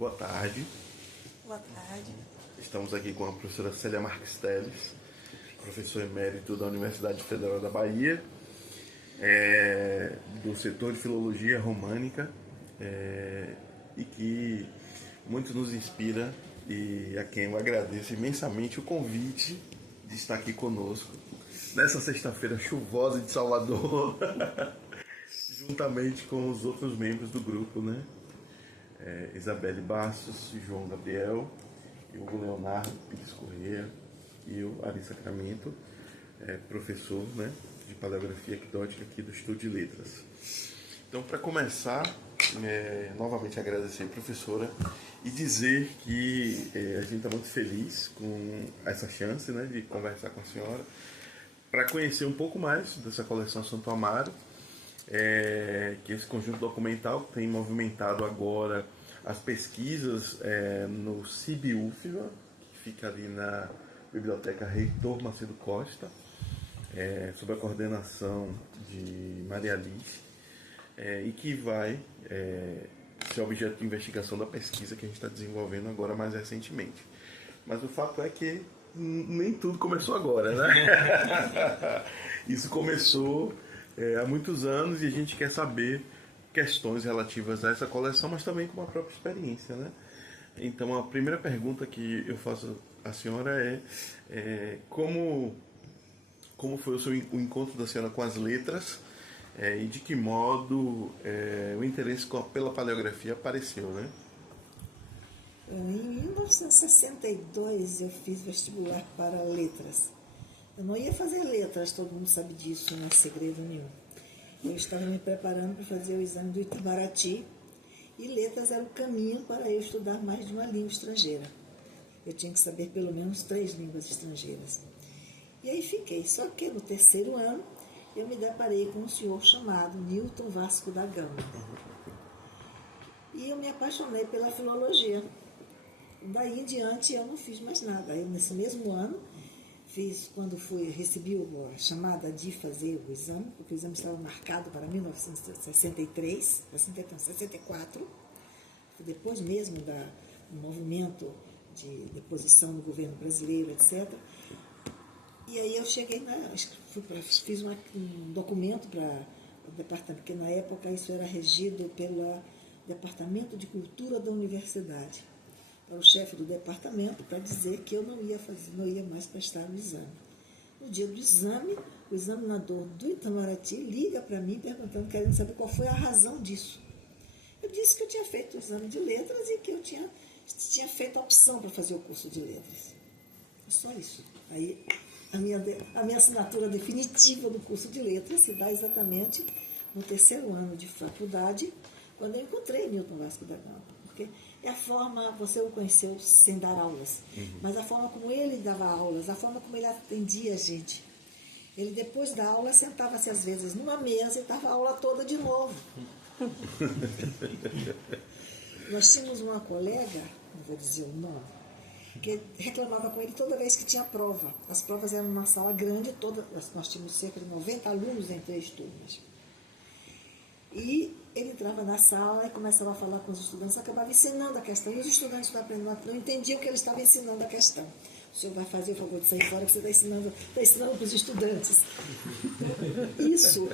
Boa tarde. Boa tarde. Estamos aqui com a professora Célia Marques Teles, professor emérito da Universidade Federal da Bahia, do setor de Filologia Românica, e que muito nos inspira e a quem eu agradeço imensamente o convite de estar aqui conosco nessa sexta-feira chuvosa de Salvador, juntamente com os outros membros do grupo, né? Isabelle Bastos, João Gabriel, Hugo Leonardo Pires Corrêa e eu, Ari Sacramento, professor, né, de Paleografia Ecdótica aqui do Estúdio de Letras. Então, para começar, novamente agradecer a professora e dizer que a gente está muito feliz com essa chance, né, de conversar com a senhora para conhecer um pouco mais dessa coleção Santo Amaro, que esse conjunto documental tem movimentado agora as pesquisas no CIB-UFBA, que fica ali na Biblioteca Reitor Macedo Costa, sob a coordenação de Maria Alice, e que vai ser objeto de investigação da pesquisa que a gente está desenvolvendo agora mais recentemente. Mas o fato é que nem tudo começou agora, né? Isso começou há muitos anos e a gente quer saber questões relativas a essa coleção, mas também com a própria experiência, né? Então, a primeira pergunta que eu faço à senhora é como foi o encontro da senhora com as letras e de que modo o interesse pela paleografia apareceu, né? Em 1962 eu fiz vestibular para letras. Eu não ia fazer letras, todo mundo sabe disso, não é segredo nenhum. Eu estava me preparando para fazer o exame do Itamaraty e letras era o caminho para eu estudar mais de uma língua estrangeira. Eu tinha que saber pelo menos 3 línguas estrangeiras. E aí fiquei. Só que no terceiro ano eu me deparei com um senhor chamado Newton Vasco da Gama. E eu me apaixonei pela filologia. Daí em diante eu não fiz mais nada. Aí nesse mesmo ano quando recebi a chamada de fazer o exame, porque o exame estava marcado para 1964, depois mesmo do movimento de deposição do governo brasileiro, etc. E aí eu cheguei, fiz um documento para o departamento, porque na época isso era regido pelo Departamento de Cultura da Universidade, para o chefe do departamento, para dizer que eu não ia mais prestar o exame. No dia do exame, o examinador do Itamaraty liga para mim perguntando, querendo saber qual foi a razão disso. Eu disse que eu tinha feito o exame de letras e que eu tinha feito a opção para fazer o curso de letras. Só isso. Aí a minha assinatura definitiva do curso de letras se dá exatamente no terceiro ano de faculdade, quando eu encontrei Newton Vasco da Gama. Porque é a forma, você o conheceu sem dar aulas, mas a forma como ele dava aulas, a forma como ele atendia a gente. Ele, depois da aula, sentava-se às vezes numa mesa e dava a aula toda de novo. Nós tínhamos uma colega, não vou dizer o nome, que reclamava com ele toda vez que tinha prova. As provas eram numa sala grande, nós tínhamos cerca de 90 alunos em 3 turmas. E ele entrava na sala e começava a falar com os estudantes, acabava ensinando a questão, e os estudantes não entendiam que ele estava ensinando a questão. O senhor vai fazer o favor de sair fora, que você está ensinando para os estudantes. Isso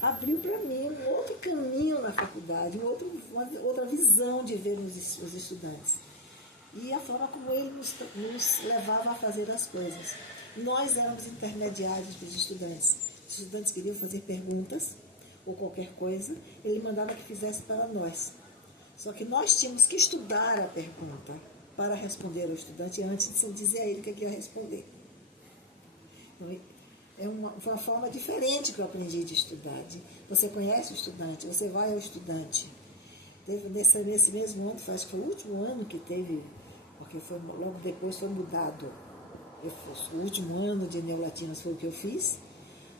abriu para mim um outro caminho na faculdade, uma outra visão de ver os estudantes. E a forma como ele nos levava a fazer as coisas. Nós éramos intermediários dos estudantes. Os estudantes queriam fazer perguntas ou qualquer coisa, ele mandava que fizesse para nós. Só que nós tínhamos que estudar a pergunta para responder ao estudante antes de dizer a ele o que ele ia responder. Então, foi uma forma diferente que eu aprendi de estudar. Você conhece o estudante, você vai ao estudante. Nesse mesmo ano, acho que foi o último ano que teve, porque logo depois foi mudado. O último ano de Neolatinas foi o que eu fiz.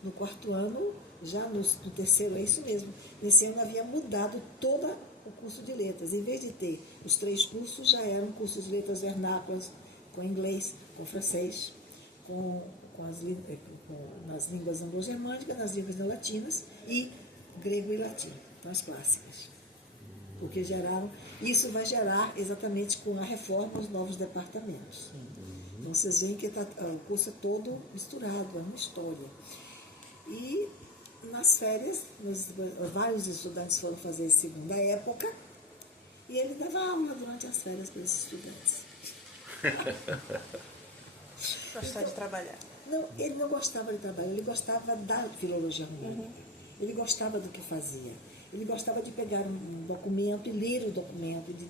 No 4º ano, já no terceiro, é isso mesmo. Nesse ano havia mudado todo o curso de letras. Em vez de ter os 3 cursos, já eram cursos de letras vernáculas, com inglês, com francês, nas línguas anglo-germânicas, nas línguas neolatinas e grego e latino, então as clássicas. porque isso vai gerar exatamente com a reforma os novos departamentos. Então vocês veem que o curso é todo misturado, é uma história. E nas férias, vários estudantes foram fazer segunda época e ele dava aula durante as férias para esses estudantes. Gostar de trabalhar. Não, ele não gostava de trabalhar, ele gostava da filologia românica. Ele gostava do que fazia. Ele gostava de pegar um documento e ler o documento, de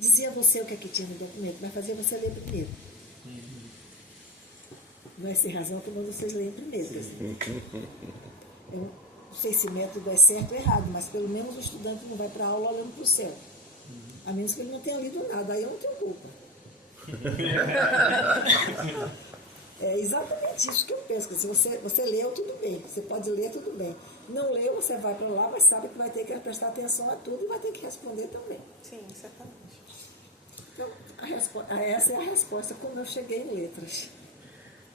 dizer a você o que é que tinha no documento, mas fazia você ler primeiro. Não é sem razão que vocês leem primeiro. Eu não sei se o método é certo ou errado, mas pelo menos o estudante não vai para a aula olhando para o céu. A menos que ele não tenha lido nada, aí eu não tenho culpa. É exatamente isso que eu penso, que se você leu, tudo bem, você pode ler, tudo bem. Não leu, você vai para lá, mas sabe que vai ter que prestar atenção a tudo e vai ter que responder também. Sim, certamente. Então, essa é a resposta como eu cheguei em letras.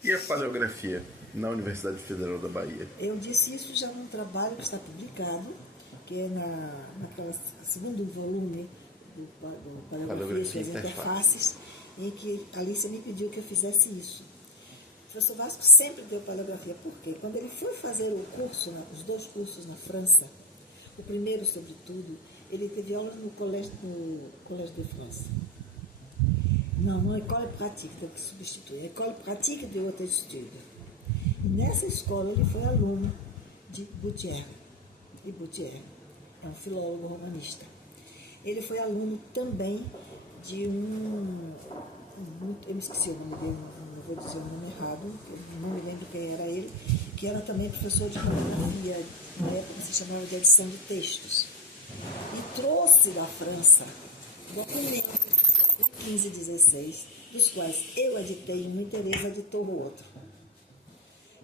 E a paleografia na Universidade Federal da Bahia? Eu disse isso já num trabalho que está publicado, que é naquela segundo volume do Paleografia e as Interfaces, em que a Alice me pediu que eu fizesse isso. O professor Vasco sempre deu paleografia, porque quando ele foi fazer o curso, os 2 cursos na França, o primeiro, sobretudo, ele teve aula no Collège de France. Não, École Pratique, tem que substituir. École Pratique de Haute Étude. E nessa escola ele foi aluno de Boutier. E Boutier é um filólogo romanista. Ele foi aluno também de eu me esqueci o nome dele, não vou dizer o nome errado, não me lembro quem era ele, que era também professor de paleografia, na época que se chamava de edição de textos. E trouxe da França documentos em 15 e 16, dos quais eu editei um e Teresa editou o outro.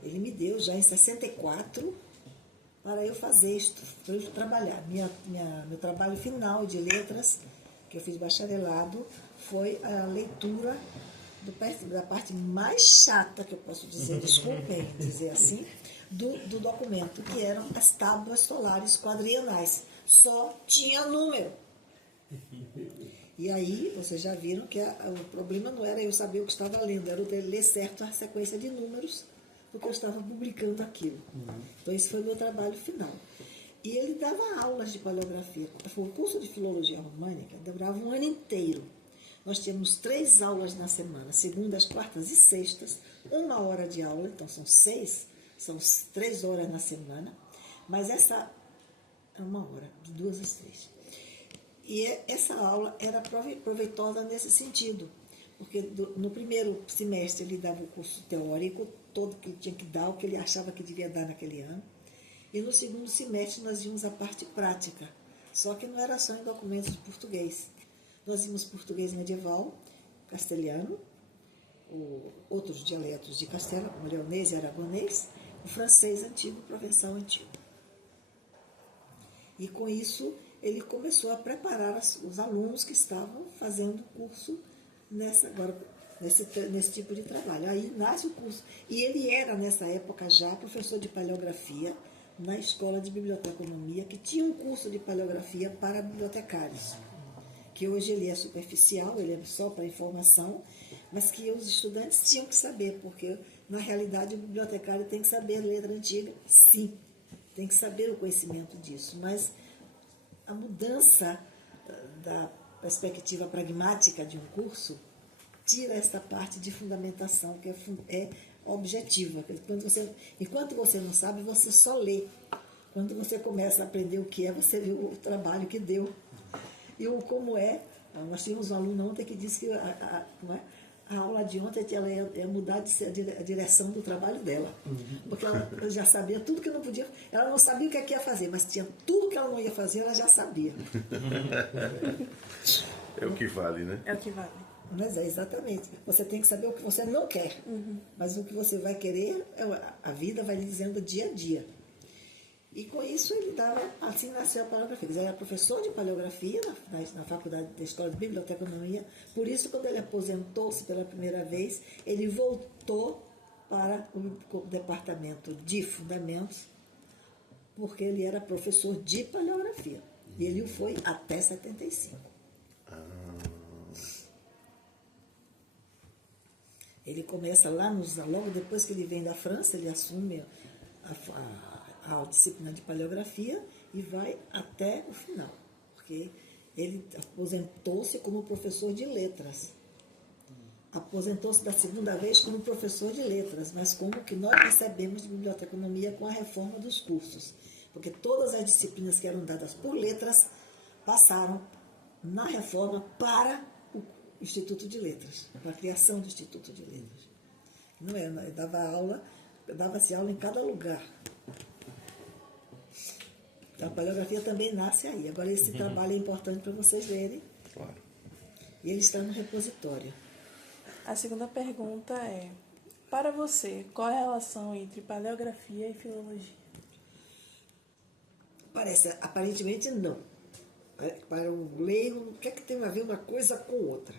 Ele me deu já em 64 para eu fazer isto, para eu trabalhar. Meu trabalho final de letras, que eu fiz bacharelado, foi a leitura da parte mais chata, que eu posso dizer, desculpem dizer assim, do documento, que eram as tábuas solares quadrienais. Só tinha número. E aí, vocês já viram que o problema não era eu saber o que estava lendo, era eu ler certo a sequência de números, porque eu estava publicando aquilo. Então, esse foi o meu trabalho final. E ele dava aulas de paleografia. O curso de filologia românica durava um ano inteiro. Nós tínhamos 3 aulas na semana, segundas, quartas e sextas, 1 hora de aula, então são 3 horas na semana, mas essa é 1 hora, de 2 às 3. E essa aula era proveitosa nesse sentido, porque no primeiro semestre ele dava o curso teórico, todo que ele tinha que dar, o que ele achava que devia dar naquele ano, e no segundo semestre nós íamos a parte prática, só que não era só em documentos de português. Nós vimos português medieval, castelhano, outros dialetos de Castela, como leonês e aragonês, o francês antigo, o provençal antigo. E com isso ele começou a preparar os alunos que estavam fazendo o curso nesse tipo de trabalho. Aí nasce o curso. E ele era, nessa época, já professor de paleografia na Escola de Biblioteconomia, que tinha um curso de paleografia para bibliotecários, que hoje ele é superficial, ele é só para informação, mas que os estudantes tinham que saber, porque, na realidade, o bibliotecário tem que saber letra antiga, sim, tem que saber o conhecimento disso, mas a mudança da perspectiva pragmática de um curso tira essa parte de fundamentação, que é objetiva. Enquanto você não sabe, você só lê. Quando você começa a aprender o que é, você vê o trabalho que deu. E como é, nós tínhamos um aluno ontem que disse que a aula de ontem ela ia mudar a direção do trabalho dela. Porque ela já sabia tudo que não podia. Ela não sabia o que ia fazer, mas tinha tudo que ela não ia fazer, ela já sabia. É o que vale, né? É o que vale. Mas é exatamente. Você tem que saber o que você não quer. Mas o que você vai querer, a vida vai lhe dizendo dia a dia. E com isso ele dava, assim nasceu a paleografia. Ele era professor de paleografia na faculdade da Escola de Biblioteconomia. Por isso, quando ele aposentou-se pela primeira vez, ele voltou para o departamento de fundamentos, porque ele era professor de paleografia. E ele o foi até 75. Ele começa lá, logo depois que ele vem da França, ele assume a disciplina de paleografia e vai até o final, porque ele aposentou-se como professor de letras. Aposentou-se da segunda vez como professor de letras, mas como que nós recebemos de biblioteconomia com a reforma dos cursos, porque todas as disciplinas que eram dadas por letras passaram na reforma para o Instituto de Letras, para a criação do Instituto de Letras. Não é, dava-se aula em cada lugar. Então, a paleografia também nasce aí. Agora, esse trabalho é importante para vocês verem. Claro. E ele está no repositório. A segunda pergunta é, para você, qual é a relação entre paleografia e filologia? Aparentemente não. Para um leigo, o que é que tem a ver uma coisa com outra?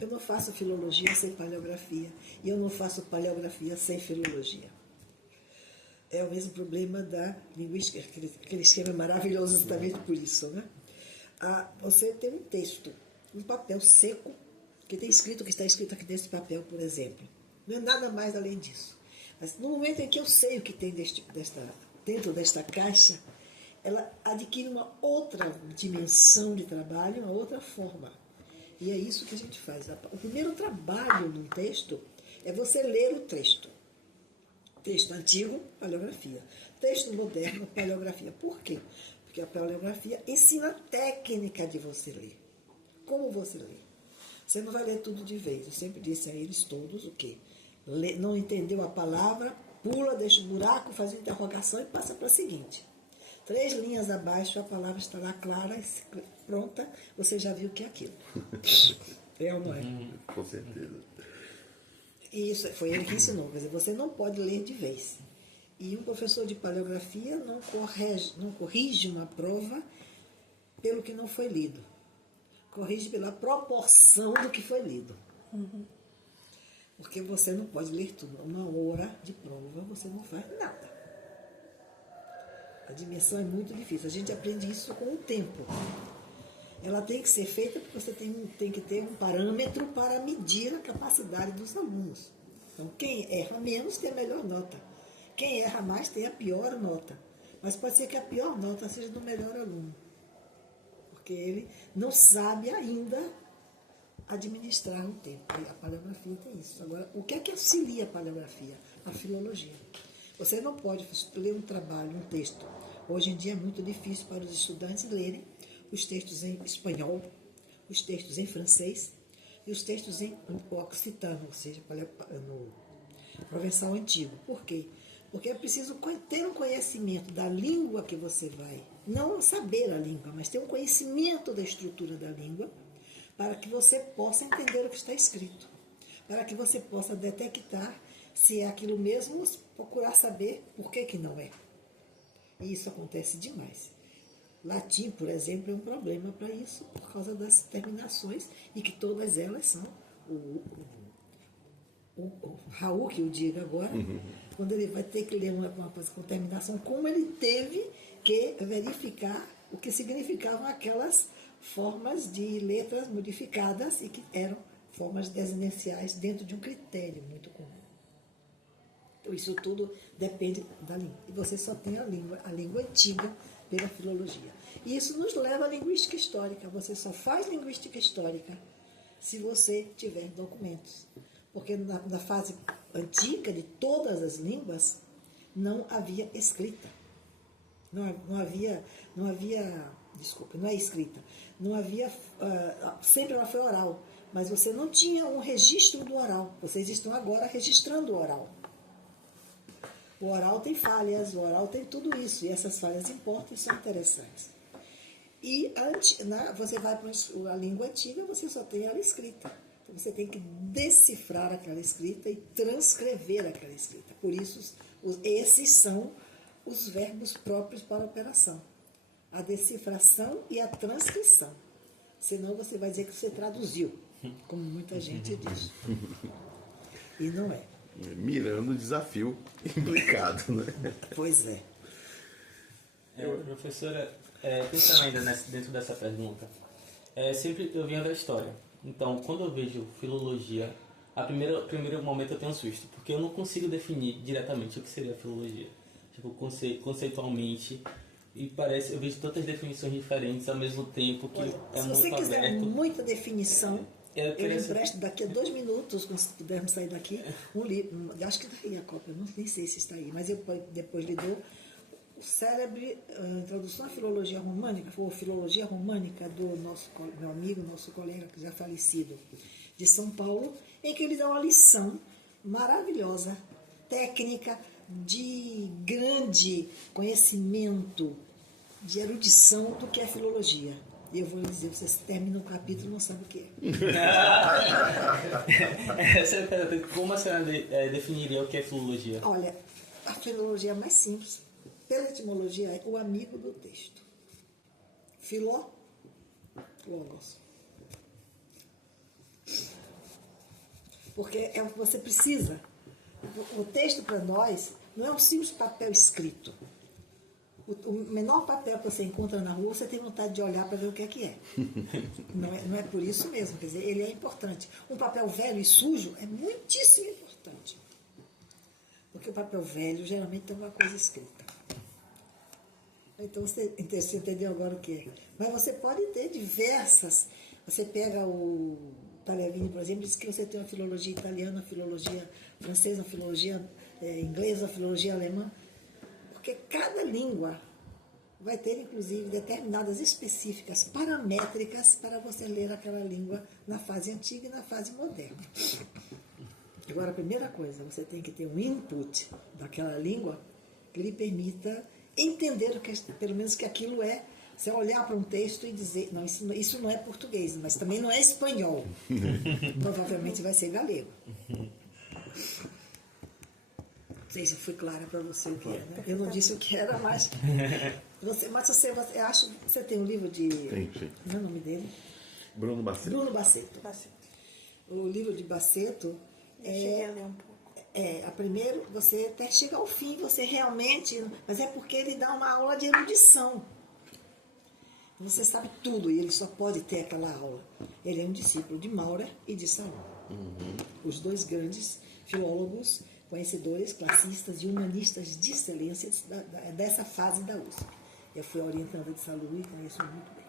Eu não faço filologia sem paleografia e eu não faço paleografia sem filologia. É o mesmo problema da linguística, aquele esquema maravilhoso exatamente por isso, né? Você tem um texto, um papel seco, que tem escrito o que está escrito aqui nesse papel, por exemplo. Não é nada mais além disso. Mas no momento em que eu sei o que tem dentro desta caixa, ela adquire uma outra dimensão de trabalho, uma outra forma. E é isso que a gente faz. O primeiro trabalho num texto é você ler o texto. Texto antigo, paleografia. Texto moderno, paleografia. Por quê? Porque a paleografia ensina a técnica de você ler. Como você lê. Você não vai ler tudo de vez. Eu sempre disse a eles todos o quê? Não entendeu a palavra, pula, deixa o buraco, faz uma interrogação e passa para a seguinte. 3 linhas abaixo, a palavra está lá clara, pronta, você já viu o que é aquilo. É ou não é? Com certeza. E isso foi ele que ensinou. Quer dizer, você não pode ler de vez. E um professor de paleografia não corrige uma prova pelo que não foi lido. Corrige pela proporção do que foi lido. Porque você não pode ler tudo. Uma hora de prova, você não faz nada. A dimensão é muito difícil. A gente aprende isso com o tempo. Ela tem que ser feita porque você tem que ter um parâmetro para medir a capacidade dos alunos. Então, quem erra menos tem a melhor nota. Quem erra mais tem a pior nota. Mas pode ser que a pior nota seja do melhor aluno. Porque ele não sabe ainda administrar o tempo. E a paleografia tem isso. Agora, o que é que auxilia a paleografia? A filologia. Você não pode ler um trabalho, um texto. Hoje em dia é muito difícil para os estudantes lerem os textos em espanhol, os textos em francês e os textos em occitano, ou seja, no provençal antigo. Por quê? Porque é preciso ter um conhecimento da língua que você vai, não saber a língua, mas ter um conhecimento da estrutura da língua para que você possa entender o que está escrito, para que você possa detectar se é aquilo mesmo, procurar saber por que não é. E isso acontece demais. Latim, por exemplo, é um problema para isso, por causa das terminações, e que todas elas são o Raul, que eu digo agora, quando ele vai ter que ler uma coisa com terminação, como ele teve que verificar o que significavam aquelas formas de letras modificadas e que eram formas desinenciais dentro de um critério muito comum. Então, isso tudo depende da língua. E você só tem a língua antiga pela filologia. E isso nos leva à linguística histórica. Você só faz linguística histórica se você tiver documentos. Porque na fase antiga de todas as línguas, não havia escrita. Não é escrita. Não havia, sempre ela foi oral. Mas você não tinha um registro do oral. Vocês estão agora registrando o oral. O oral tem falhas, o oral tem tudo isso. E essas falhas importam e são interessantes. E você vai para a língua antiga, você só tem ela escrita. Então você tem que decifrar aquela escrita e transcrever aquela escrita. Por isso, esses são os verbos próprios para a operação. A decifração e a transcrição. Senão você vai dizer que você traduziu, como muita gente diz. E não é. Mirando o desafio implicado, né? Pois é. Professora, Pensando ainda dentro dessa pergunta, sempre eu venho da história. Então, quando eu vejo filologia, primeiro momento eu tenho um susto, porque eu não consigo definir diretamente o que seria filologia. Tipo, conceitualmente, e eu vejo tantas definições diferentes ao mesmo tempo que Olha, é se muito você quiser aberto. muita definição, eu queria empresto daqui a 2 minutos, quando pudermos sair daqui, um livro, acho que está aí a cópia, nem sei se está aí, mas eu depois lhe dou o célebre Introdução à Filologia Românica, ou Filologia Românica, do meu amigo, nosso colega, que já falecido, de São Paulo, em que ele dá uma lição maravilhosa, técnica, de grande conhecimento, de erudição do que é filologia. E eu vou lhe dizer, você termina o capítulo e não sabe o que é. Essa é a pergunta. Como a senhora definiria o que é filologia? Olha, a filologia é mais simples. Pela etimologia, é o amigo do texto. Filó, logos. Porque você precisa. O texto para nós não é um simples papel escrito. O menor papel que você encontra na rua, você tem vontade de olhar para ver o que é. Não é por isso mesmo, quer dizer, ele é importante. Um papel velho e sujo é muitíssimo importante. Porque o papel velho geralmente tem uma coisa escrita. Então você entendeu agora o que é. Mas você pode ter diversas. Você pega o Talevini, por exemplo, diz que você tem uma filologia italiana, uma filologia francesa, uma filologia inglesa, uma filologia alemã. Porque cada língua vai ter, inclusive, determinadas específicas paramétricas para você ler aquela língua na fase antiga e na fase moderna. Agora, a primeira coisa, você tem que ter um input daquela língua que lhe permita entender, pelo menos, que aquilo é. Você olhar para um texto e dizer, não, isso não é português, mas também não é espanhol. Provavelmente vai ser galego. Não sei se foi clara para você o que é, né? Eu não disse o que era, mas você acha que você tem um livro de... Tem, sim. Não é o nome dele? Bruno Baceto. Bruno Baceto. O livro de Baceto Cheguei a ler um pouco. a primeiro, você até chega ao fim, você realmente... Mas é porque ele dá uma aula de erudição. Você sabe tudo e ele só pode ter aquela aula. Ele é um discípulo de Maurer e de Salom. Os dois grandes filólogos, conhecedores, classistas e humanistas de excelência dessa fase da USP. Eu fui orientanda de Salom e conheço muito bem.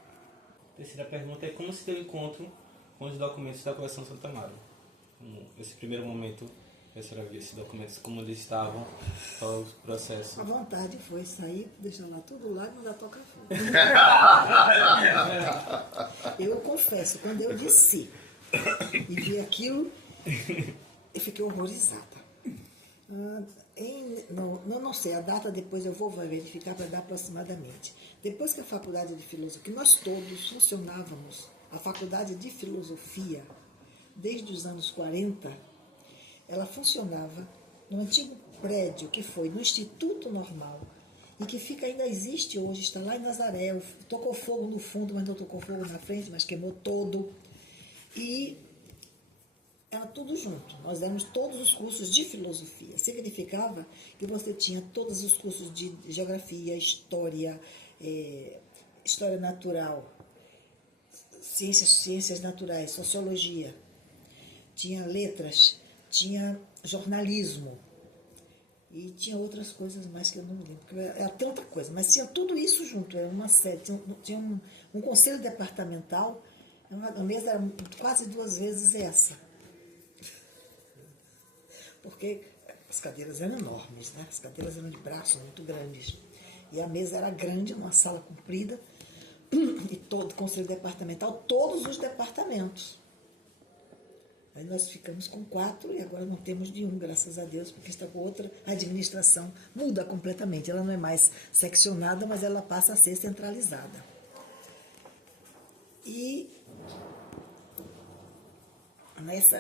A terceira pergunta é como se deu o encontro com os documentos da coleção Santa Amaro? Esse primeiro momento, a senhora viu esses documentos, como eles estavam, qual o processo? A vontade foi sair, deixar lá tudo lá e mandar tocar fogo. Eu confesso, quando eu desci e vi aquilo, eu fiquei horrorizada. Não sei, a data depois eu vou verificar para dar aproximadamente. Depois que a faculdade de filosofia, que nós todos funcionávamos, a faculdade de filosofia, desde os anos 40, ela funcionava no antigo prédio que foi no Instituto Normal e que ainda existe hoje, está lá em Nazaré, tocou fogo no fundo, mas não tocou fogo na frente, mas queimou todo. E era tudo junto. Nós demos todos os cursos de filosofia. Significava que você tinha todos os cursos de geografia, história, história natural, ciências naturais, sociologia. Tinha letras, tinha jornalismo e tinha outras coisas mais que eu não me lembro. Era tanta coisa, mas tinha tudo isso junto. Era uma série, tinha um conselho departamental, a mesa era quase 2 vezes essa. Porque as cadeiras eram enormes, né? As cadeiras eram de braço muito grandes. E a mesa era grande, numa sala comprida, e todo o conselho departamental, todos os departamentos. Aí nós ficamos com 4 e agora não temos nenhum, graças a Deus, porque está com outra administração. Muda completamente, ela não é mais seccionada, mas ela passa a ser centralizada. E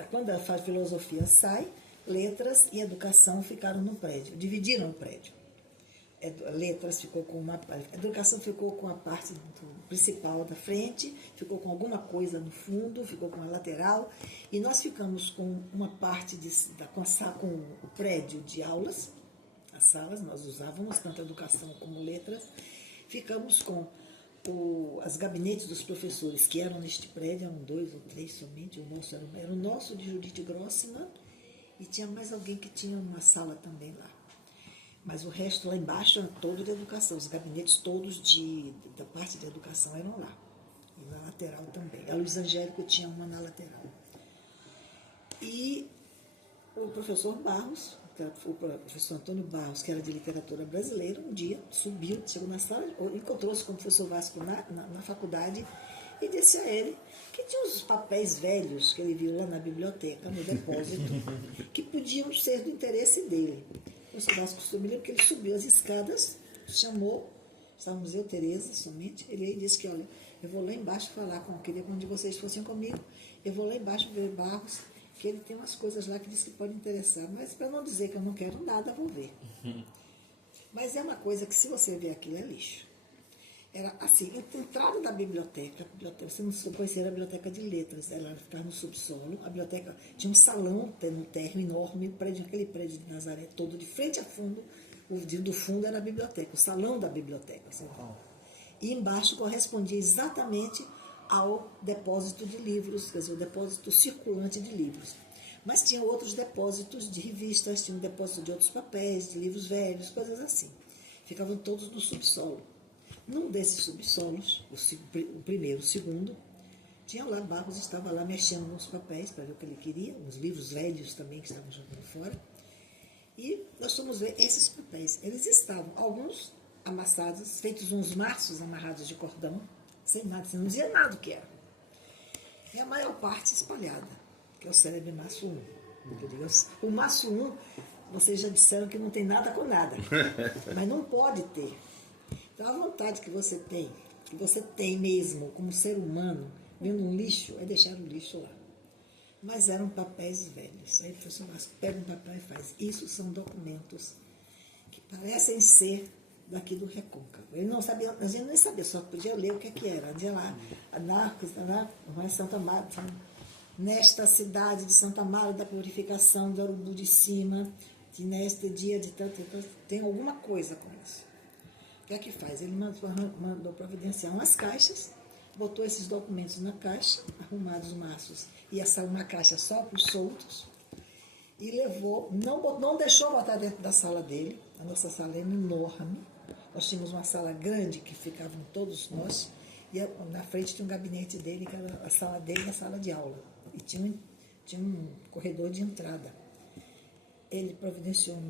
quando a filosofia sai, letras e educação ficaram no prédio, dividiram o prédio. Letras ficou com a educação ficou com a parte principal da frente, ficou com alguma coisa no fundo, ficou com a lateral, e nós ficamos com uma parte com o prédio de aulas, as salas, nós usávamos tanto educação como letras, ficamos com as gabinetes dos professores que eram neste prédio, eram 2 ou 3 somente, o nosso era o nosso de Judite Grossman, e tinha mais alguém que tinha uma sala também lá. Mas o resto lá embaixo era todo de educação, os gabinetes todos da parte de educação eram lá. E na lateral também. A Luiz Angélico tinha uma na lateral. E o professor Barros, o professor Antônio Barros, que era de literatura brasileira, um dia subiu, chegou na sala, encontrou-se com o professor Vasco na faculdade e disse a ele que tinha uns papéis velhos que ele viu lá na biblioteca, no depósito, que podiam ser do interesse dele. O professor Vasco Sumilha, porque ele subiu as escadas, chamou, estávamos eu, Tereza, somente, ele disse que, olha, eu vou lá embaixo falar queria que um de vocês fossem comigo, eu vou lá embaixo ver Barros, que ele tem umas coisas lá que diz que podem interessar, mas para não dizer que eu não quero nada, vou ver. Mas é uma coisa que, se você ver aquilo, é lixo. Era assim, entrada da biblioteca, você não conhecia a biblioteca de letras, ela ficava no subsolo, a biblioteca tinha um salão no térreo enorme, aquele prédio de Nazaré todo, de frente a fundo, do fundo era a biblioteca, o salão da biblioteca. E embaixo correspondia exatamente ao depósito de livros, quer dizer, o depósito circulante de livros. Mas tinha outros depósitos de revistas, tinha um depósito de outros papéis, de livros velhos, coisas assim. Ficavam todos no subsolo. Num desses subsolos, o primeiro, o segundo, tinha lá, Barros estava lá mexendo nos papéis para ver o que ele queria, uns livros velhos também que estavam jogando fora. E nós fomos ver esses papéis. Eles estavam, alguns amassados, feitos uns maços amarrados de cordão, sem nada, você não dizia nada o que era. E a maior parte espalhada, que é o célebre maço 1. O maço 1, vocês já disseram que não tem nada com nada, mas não pode ter. Então, a vontade que você tem mesmo, como ser humano, vendo um lixo, é deixar o lixo lá. Mas eram papéis velhos. Aí o professor Vasco pega um papel e faz. Isso são documentos que parecem ser daqui do Recôncavo. Ele não sabia, a gente nem sabia, só podia ler o que era. Dizia lá, Santa Marta, nesta cidade de Santa Marta da Purificação, do Urubu de Cima, que neste dia de tanto, tem alguma coisa com isso. O que é que faz? Ele mandou providenciar umas caixas, botou esses documentos na caixa, arrumados maços, e uma caixa só para os soltos, e levou, não deixou botar dentro da sala dele. A nossa sala é enorme, nós tínhamos uma sala grande que ficavam todos nós, e na frente tinha um gabinete dele, que era a sala dele e a sala de aula, e tinha um corredor de entrada. Ele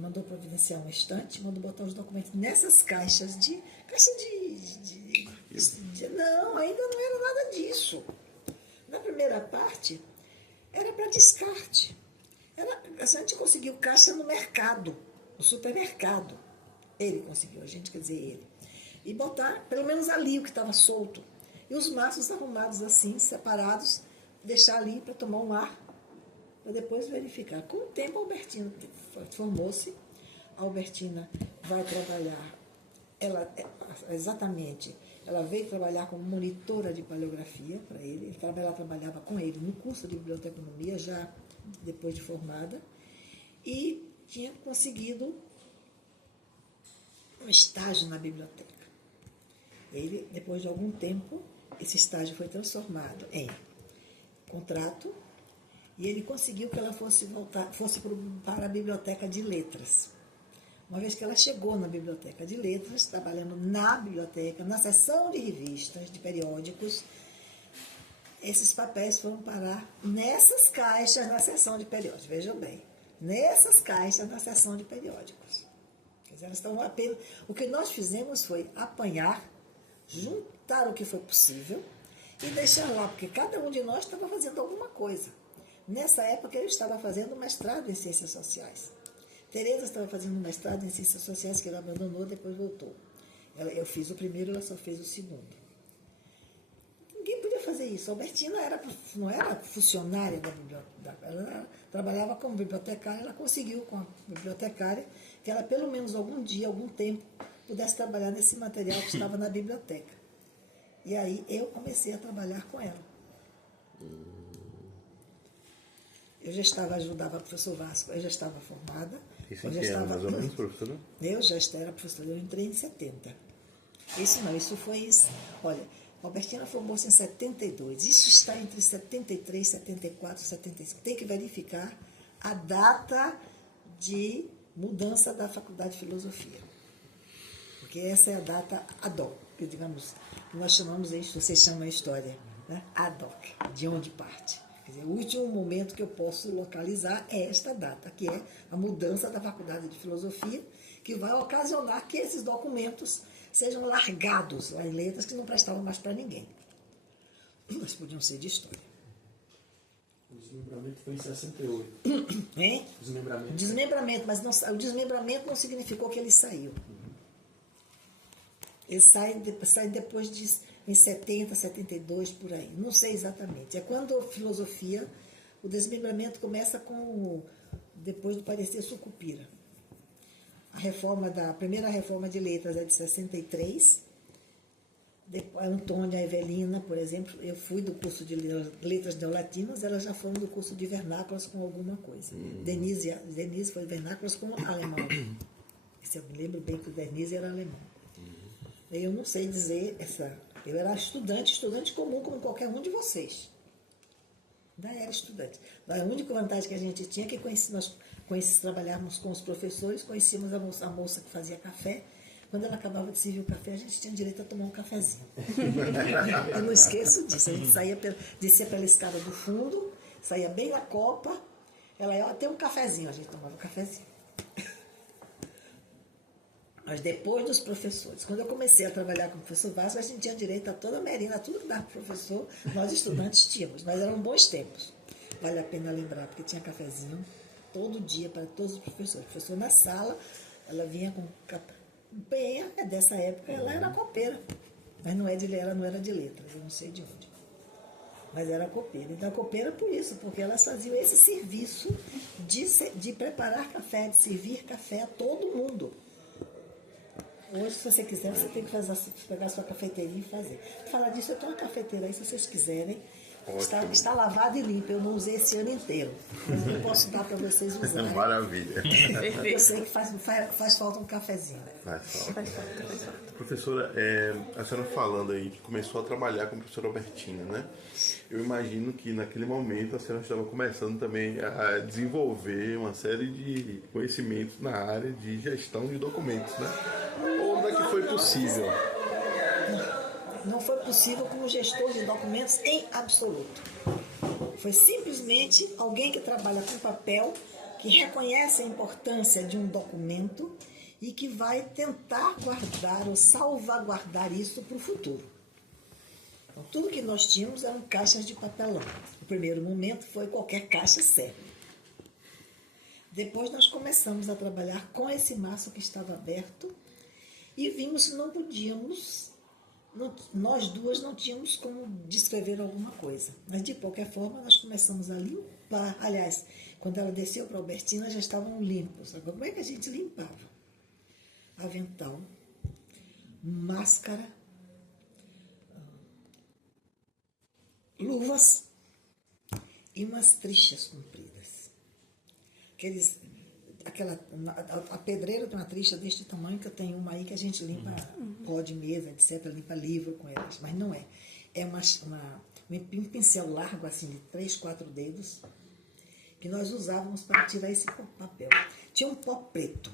mandou providenciar um estante, mandou botar os documentos nessas caixas não, ainda não era nada disso. Na primeira parte, era para descarte. A gente conseguiu caixa no mercado, no supermercado. Ele conseguiu, a gente, quer dizer, ele. E botar, pelo menos ali, o que estava solto. E os maços arrumados assim, separados, deixar ali para tomar um ar, para depois verificar. Com o tempo, a Albertina formou-se. A Albertina vai trabalhar, ela veio trabalhar como monitora de paleografia para ele. Ela trabalhava com ele no curso de biblioteconomia, já depois de formada, e tinha conseguido um estágio na biblioteca. Ele, depois de algum tempo, esse estágio foi transformado em contrato, e ele conseguiu que ela fosse para a Biblioteca de Letras. Uma vez que ela chegou na Biblioteca de Letras, trabalhando na biblioteca, na seção de revistas, de periódicos, esses papéis foram parar nessas caixas na seção de periódicos. Vejam bem, nessas caixas na seção de periódicos. Quer dizer, elas estavam apenas... O que nós fizemos foi apanhar, juntar o que foi possível e deixar lá, porque cada um de nós estava fazendo alguma coisa. Nessa época, eu estava fazendo mestrado em Ciências Sociais. Tereza estava fazendo mestrado em Ciências Sociais, que ela abandonou, depois voltou. Eu fiz o primeiro, ela só fez o segundo. Ninguém podia fazer isso. A Albertina não era funcionária da biblioteca. Ela trabalhava como bibliotecária, ela conseguiu com a bibliotecária que ela, pelo menos algum dia, algum tempo, pudesse trabalhar nesse material que estava na biblioteca. E aí eu comecei a trabalhar com ela. Eu já ajudava o professor Vasco, eu já estava formada. Isso em que ano, mais ou menos, professora? Eu já era professora, eu entrei em 70. Isso não, isso foi... Olha, Albertina formou-se em 72. Isso está entre 73, 74, 75. Tem que verificar a data de mudança da Faculdade de Filosofia. Porque essa é a data ad hoc, que, digamos, nós chamamos isso, vocês chamam a história, né? Ad hoc, de onde parte. Quer dizer, o último momento que eu posso localizar é esta data, que é a mudança da Faculdade de Filosofia, que vai ocasionar que esses documentos sejam largados lá em letras que não prestavam mais para ninguém. Mas podiam ser de história. O desmembramento foi em 68. Hein? Desmembramento. Desmembramento, mas não, o desmembramento não significou que ele saiu. Ele sai depois de em 70, 72, por aí. Não sei exatamente. É quando a filosofia, o desmembramento começa depois do parecer Sucupira. A primeira reforma de letras é de 63. A Antônia Evelina, por exemplo, eu fui do curso de letras neolatinas, elas já foram do curso de vernáculas com alguma coisa. Denise foi vernáculas com alemão. Eu me lembro bem que o Denise era alemão. Eu não sei dizer eu era estudante comum como qualquer um de vocês. Ainda era estudante. A única vantagem que a gente tinha é que nós trabalhávamos com os professores, conhecíamos a moça que fazia café. Quando ela acabava de servir o café, a gente tinha direito a tomar um cafezinho. Eu não esqueço disso. A gente descia pela escada do fundo, saía bem na copa, ela ia ter um cafezinho, a gente tomava um cafezinho. Mas depois dos professores, quando eu comecei a trabalhar com o professor Vasco, a gente tinha direito a toda a merenda, tudo que dava para o professor, nós estudantes tínhamos, mas eram bons tempos. Vale a pena lembrar, porque tinha cafezinho todo dia para todos os professores. O professor na sala, ela vinha com bem, dessa época, ela era copeira, mas ela não era de letras, eu não sei de onde. Mas era copeira. Então, a copeira por isso, porque elas faziam esse serviço de preparar café, de servir café a todo mundo. Hoje, se você quiser, você tem que pegar a sua cafeteria e fazer. Falar disso, eu tenho uma cafeteira aí, se vocês quiserem. Está lavada e limpa. Eu não usei esse ano inteiro. Mas eu posso dar para vocês usarem. Maravilha. Eu sei que faz falta um cafezinho. Faz falta. Professora, a senhora falando aí que começou a trabalhar com a professora Albertina, né? Eu imagino que naquele momento a senhora estava começando também a desenvolver uma série de conhecimentos na área de gestão de documentos, né? Onde é que foi possível? Não foi possível como gestor de documentos em absoluto. Foi simplesmente alguém que trabalha com papel, que reconhece a importância de um documento e que vai tentar guardar ou salvaguardar isso para o futuro. Então, tudo que nós tínhamos eram caixas de papelão. No primeiro momento foi qualquer caixa serve. Depois nós começamos a trabalhar com esse maço que estava aberto e vimos que não podíamos... Nós duas não tínhamos como descrever alguma coisa. Mas, de qualquer forma, nós começamos a limpar. Aliás, quando ela desceu para a Albertina, já estavam limpos. Agora, como é que a gente limpava? Avental, máscara, luvas e umas trichas compridas. A pedreira tem uma tricha deste tamanho, que eu tenho uma aí que a gente limpa pó de mesa, etc., limpa livro com elas, mas não é. É um pincel largo, assim, de 3, 4 dedos, que nós usávamos para tirar esse papel. Tinha um pó preto.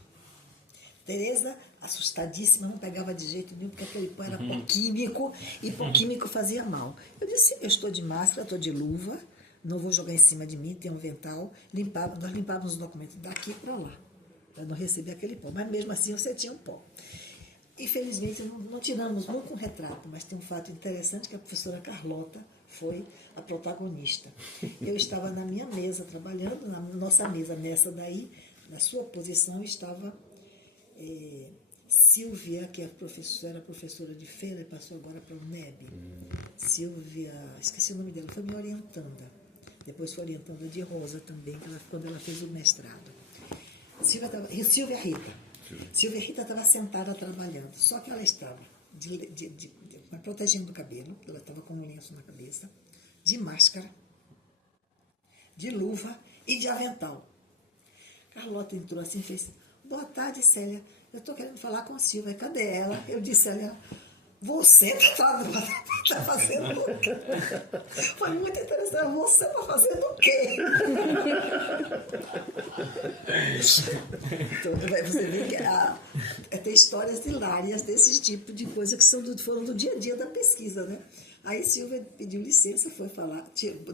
Tereza, assustadíssima, não pegava de jeito nenhum, porque aquele pó era pó químico, e pó químico fazia mal. Eu disse, eu estou de máscara, estou de luva, não vou jogar em cima de mim, tem um avental. Nós limpávamos os documentos daqui para lá, para não receber aquele pó. Mas mesmo assim você tinha um pó. Infelizmente não tiramos nunca um retrato, mas tem um fato interessante que a professora Carlota foi a protagonista. Eu estava na minha mesa trabalhando, na nossa mesa nessa daí, na sua posição estava Silvia, que era professora de feira e passou agora para o NEB. Silvia, esqueci o nome dela, foi me orientando. Depois foi orientando de Rosa também, quando ela fez o mestrado. Silvia Rita. Silvia Rita estava sentada trabalhando, só que ela estava protegendo o cabelo, ela estava com um lenço na cabeça, de máscara, de luva e de avental. Carlota entrou assim e fez, boa tarde, Célia. eu estou querendo falar com a Silvia, cadê ela? Eu disse a ela, você está fazendo o quê? Foi muito interessante, você está fazendo o quê? Então, você vê que tem histórias hilárias desse tipo de coisa que foram do dia a dia da pesquisa, né? Aí Silvia pediu licença, foi falar,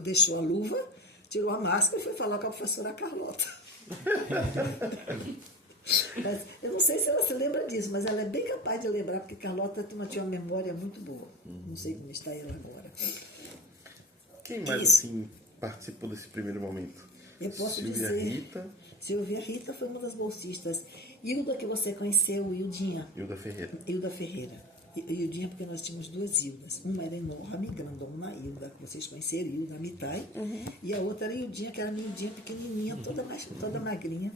deixou a luva, tirou a máscara e foi falar com a professora Carlota. Mas eu não sei se ela se lembra disso, mas ela é bem capaz de lembrar, porque Carlota tinha uma memória muito boa. Não sei como está ela agora. Quem mais assim participou desse primeiro momento? Eu posso Silvia dizer. Rita. Silvia Rita foi uma das bolsistas. Hilda, que você conheceu, Hildinha. Hilda Ferreira. Hilda Ferreira. Hildinha, porque nós tínhamos duas Hildas. Uma era enorme, grandona, Hilda, que vocês conheceram, Hilda Mitai. E a outra era Hildinha, que era Hildinha pequenininha, toda magrinha.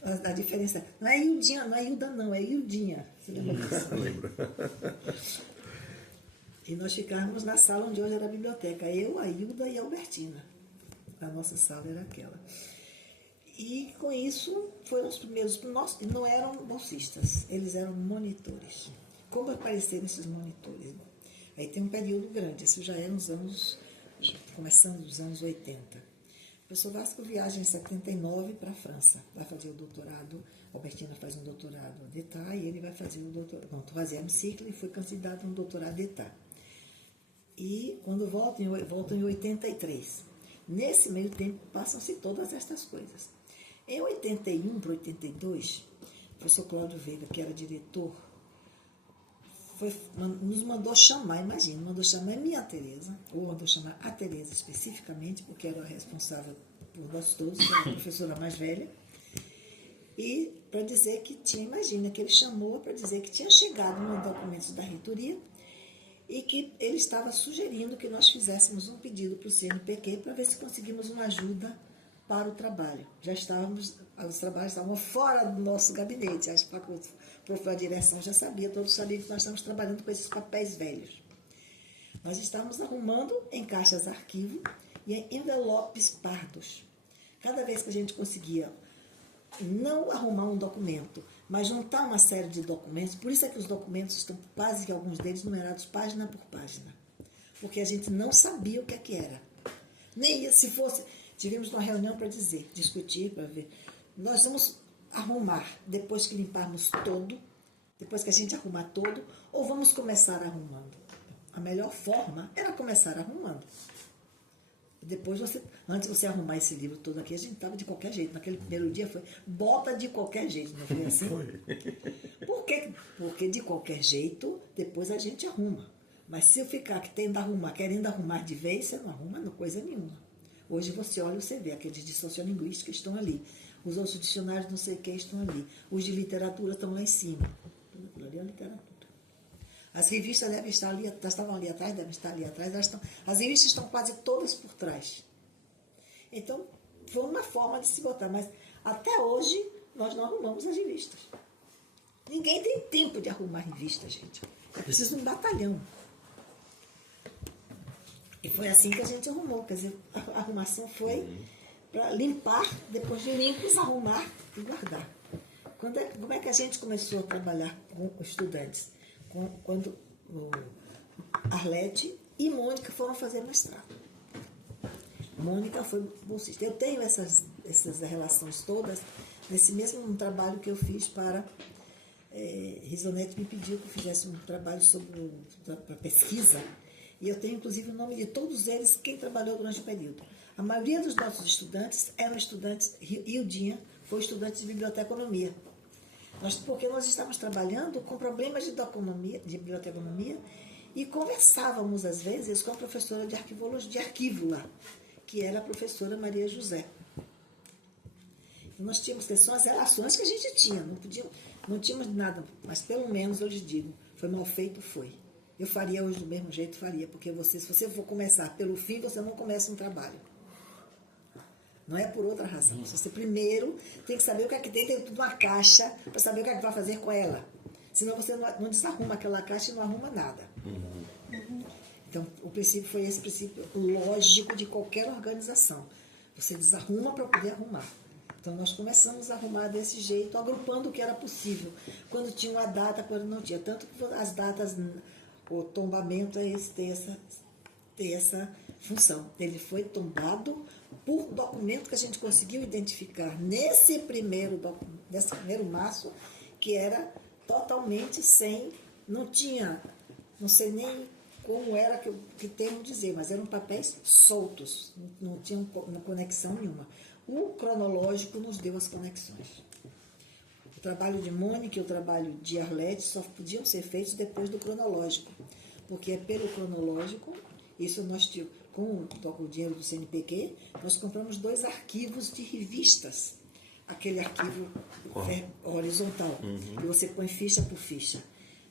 A diferença, não é Hildinha, não é Hilda não, é Hildinha. Você lembra disso? Lembro. E nós ficávamos na sala onde hoje era a biblioteca. Eu, a Hilda e a Albertina. A nossa sala era aquela. E com isso foram os primeiros. Nós não eram bolsistas, eles eram monitores. Como apareceram esses monitores? Aí tem um período grande, isso já é nos anos, começando dos anos 80. O professor Vasco viaja em 79 para a França, vai fazer o doutorado, a Albertina faz um doutorado d'État e ele vai fazer o doutorado, não, fazia ciclo e foi candidato a um doutorado d'État. E quando voltam em 83. Nesse meio tempo passam-se todas estas coisas. Em 81 para 82, o professor Cláudio Veiga, que era diretor, nos mandou chamar, imagina, mandou chamar minha Tereza, ou mandou chamar a Tereza especificamente, porque era a responsável por nós todos, que era a professora mais velha, e para dizer que tinha, imagina, que ele chamou para dizer que tinha chegado nos documentos da reitoria e que ele estava sugerindo que nós fizéssemos um pedido para o CNPq para ver se conseguimos uma ajuda para o trabalho. Os trabalhos estavam fora do nosso gabinete, a direção já sabia, todos sabiam que nós estávamos trabalhando com esses papéis velhos. Nós estávamos arrumando em caixas arquivo e em envelopes pardos. Cada vez que a gente conseguia não arrumar um documento, mas juntar uma série de documentos, por isso é que os documentos estão quase que alguns deles numerados página por página, porque a gente não sabia o que é que era. Nem se fosse, tivemos uma reunião para discutir, para ver. Nós vamos arrumar depois que limparmos todo, depois que a gente arrumar todo, ou vamos começar arrumando? A melhor forma era começar arrumando. Depois antes de você arrumar esse livro todo aqui, a gente estava de qualquer jeito. Naquele primeiro dia foi, bota de qualquer jeito, não foi assim? Por quê? Porque de qualquer jeito, depois a gente arruma. Mas se eu ficar querendo arrumar de vez, você não arruma coisa nenhuma. Hoje você olha e você vê aqueles de sociolinguística estão ali. Os outros dicionários não sei o que estão ali. Os de literatura estão lá em cima. Aquilo ali é a literatura. As revistas devem estar ali, estavam ali atrás, devem estar ali atrás. As revistas estão quase todas por trás. Então, foi uma forma de se botar. Mas até hoje, nós não arrumamos as revistas. Ninguém tem tempo de arrumar revista, gente. É preciso de um batalhão. E foi assim que a gente arrumou. Quer dizer, a arrumação foi para limpar, depois de limpos, arrumar e guardar. Como é que a gente começou a trabalhar com os estudantes? Quando o Arlete e Mônica foram fazer mestrado. Mônica foi bolsista. Eu tenho essas relações todas nesse mesmo trabalho que eu fiz para... Risonete me pediu que eu fizesse um trabalho para pesquisa, e eu tenho inclusive o nome de todos eles, quem trabalhou durante o período. A maioria dos nossos estudantes eram estudantes, Hildinha foi estudante de biblioteconomia. Porque nós estávamos trabalhando com problemas de biblioteconomia e conversávamos, às vezes, com a professora de arquívola, que era a professora Maria José. Nós tínhamos, que são as relações que a gente tinha, não tínhamos nada, mas pelo menos eu lhes digo, foi mal feito, foi. Eu faria hoje do mesmo jeito, faria, porque se você for começar pelo fim, você não começa um trabalho. Não é por outra razão. Você primeiro tem que saber o que é que tem dentro de uma caixa para saber o que é que vai fazer com ela. Senão você não desarruma aquela caixa e não arruma nada. Então, o princípio foi esse princípio lógico de qualquer organização. Você desarruma para poder arrumar. Então, Então nós começamos a arrumar desse jeito, agrupando o que era possível. Quando tinha uma data, quando não tinha. Tanto que as datas, o tombamento tem essa função. Ele foi tombado por documento que a gente conseguiu identificar nesse primeiro maço, que era totalmente sem, não tinha, não sei nem como era que termo dizer, mas eram papéis soltos, não tinham conexão nenhuma. O cronológico nos deu as conexões. O trabalho de Mônica e o trabalho de Arlete só podiam ser feitos depois do cronológico, porque é pelo cronológico, isso nós tivemos, com o dinheiro do CNPq, nós compramos 2 arquivos de revistas, aquele arquivo horizontal, que você põe ficha por ficha.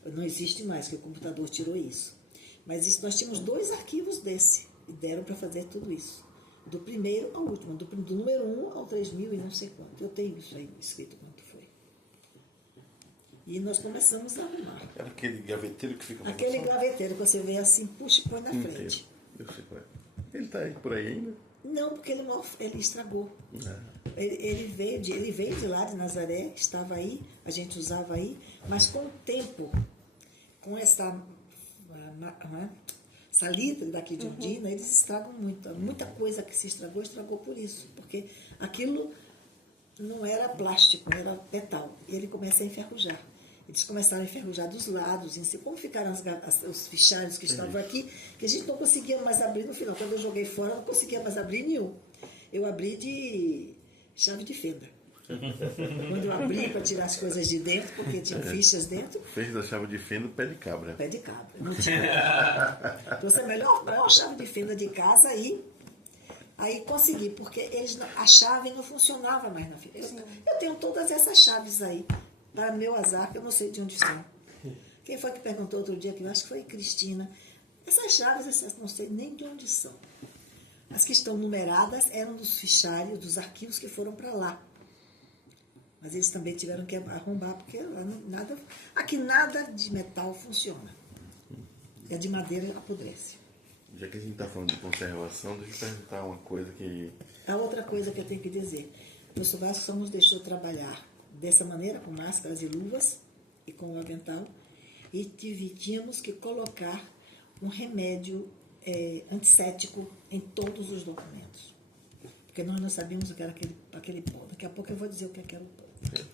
Não existe mais, que o computador tirou isso. Mas isso, nós tínhamos 2 arquivos desse, e deram para fazer tudo isso. Do primeiro ao último, do número 1 ao 3000 e não sei quanto. Eu tenho isso aí escrito quanto foi. E nós começamos a arrumar. Era aquele gaveteiro que fica... Aquele gaveteiro que você vê assim, puxa e põe na frente. Eu sei qual é. Ele está aí por aí ainda? Não, porque ele estragou. Ele veio de lá, de Nazaré, estava aí, a gente usava aí, mas com o tempo, com essa salitre daqui de Undina, eles estragam muito. Muita coisa que se estragou por isso, porque aquilo não era plástico, era metal. E ele começa a enferrujar. Eles começaram a enferrujar dos lados, em si. Como ficaram os fichários que estavam aqui, que a gente não conseguia mais abrir no final. Quando eu joguei fora, eu não conseguia mais abrir nenhum. Eu abri de chave de fenda. Quando eu abri para tirar as coisas de dentro, porque tinha fichas dentro. Fez da chave de fenda o pé de cabra. Pé de cabra. Não tinha. Trouxe a maior chave de fenda de casa aí consegui, porque a chave não funcionava mais na fenda. Eu tenho todas essas chaves aí. Para meu azar, que eu não sei de onde são. Quem foi que perguntou outro dia, que eu acho que foi Cristina. Essas chaves, eu não sei nem de onde são. As que estão numeradas eram dos fichários, dos arquivos que foram para lá. Mas eles também tiveram que arrombar, porque aqui nada de metal funciona. E a de madeira apodrece. Já que a gente está falando de conservação, deixa eu perguntar uma coisa que... A outra coisa que eu tenho que dizer. O professor Vasco só nos deixou trabalhar dessa maneira, com máscaras e luvas e com o avental, e tínhamos que colocar um remédio antisséptico em todos os documentos. Porque nós não sabíamos o que era aquele pó. Daqui a pouco eu vou dizer o que era o pó.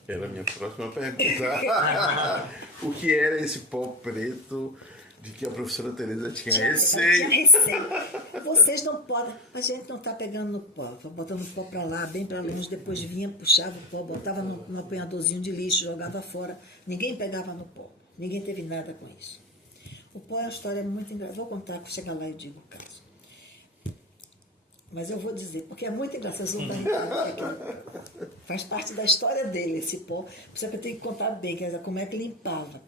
Era a minha próxima pergunta. O que era esse pó preto de que a professora Tereza tinha receio? Tinha receio. Vocês não podem... A gente não está pegando no pó. Botando o pó para lá, bem para longe, depois vinha, puxava o pó, botava num apanhadorzinho de lixo, jogava fora. Ninguém pegava no pó. Ninguém teve nada com isso. O pó é uma história muito engraçada. Vou contar, quando chegar lá eu digo o caso. Mas eu vou dizer, porque é muito engraçado. Faz parte da história dele, esse pó. Por isso que eu tenho que contar bem, quer dizer, como é que limpava.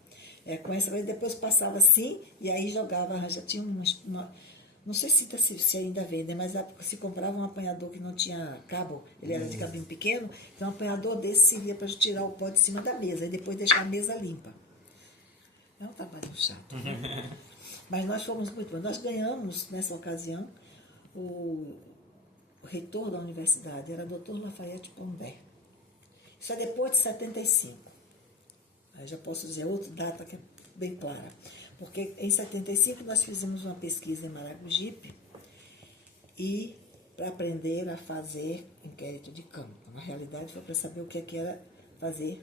Com essa coisa, depois passava assim, e aí jogava, já tinha uma não sei se ainda vendem, mas se comprava um apanhador que não tinha cabo, ele era de cabinho pequeno, então um apanhador desse servia para tirar o pó de cima da mesa, e depois deixar a mesa limpa. É um trabalho chato, né? Mas nós fomos muito bem. Nós ganhamos, nessa ocasião, o reitor da universidade era o Dr. Lafayette Pondé. Isso é depois de 75. Aí já posso dizer outra data que é bem clara. Porque em 75 nós fizemos uma pesquisa em Maragogipe e para aprender a fazer inquérito de campo. Na realidade foi para saber o que era fazer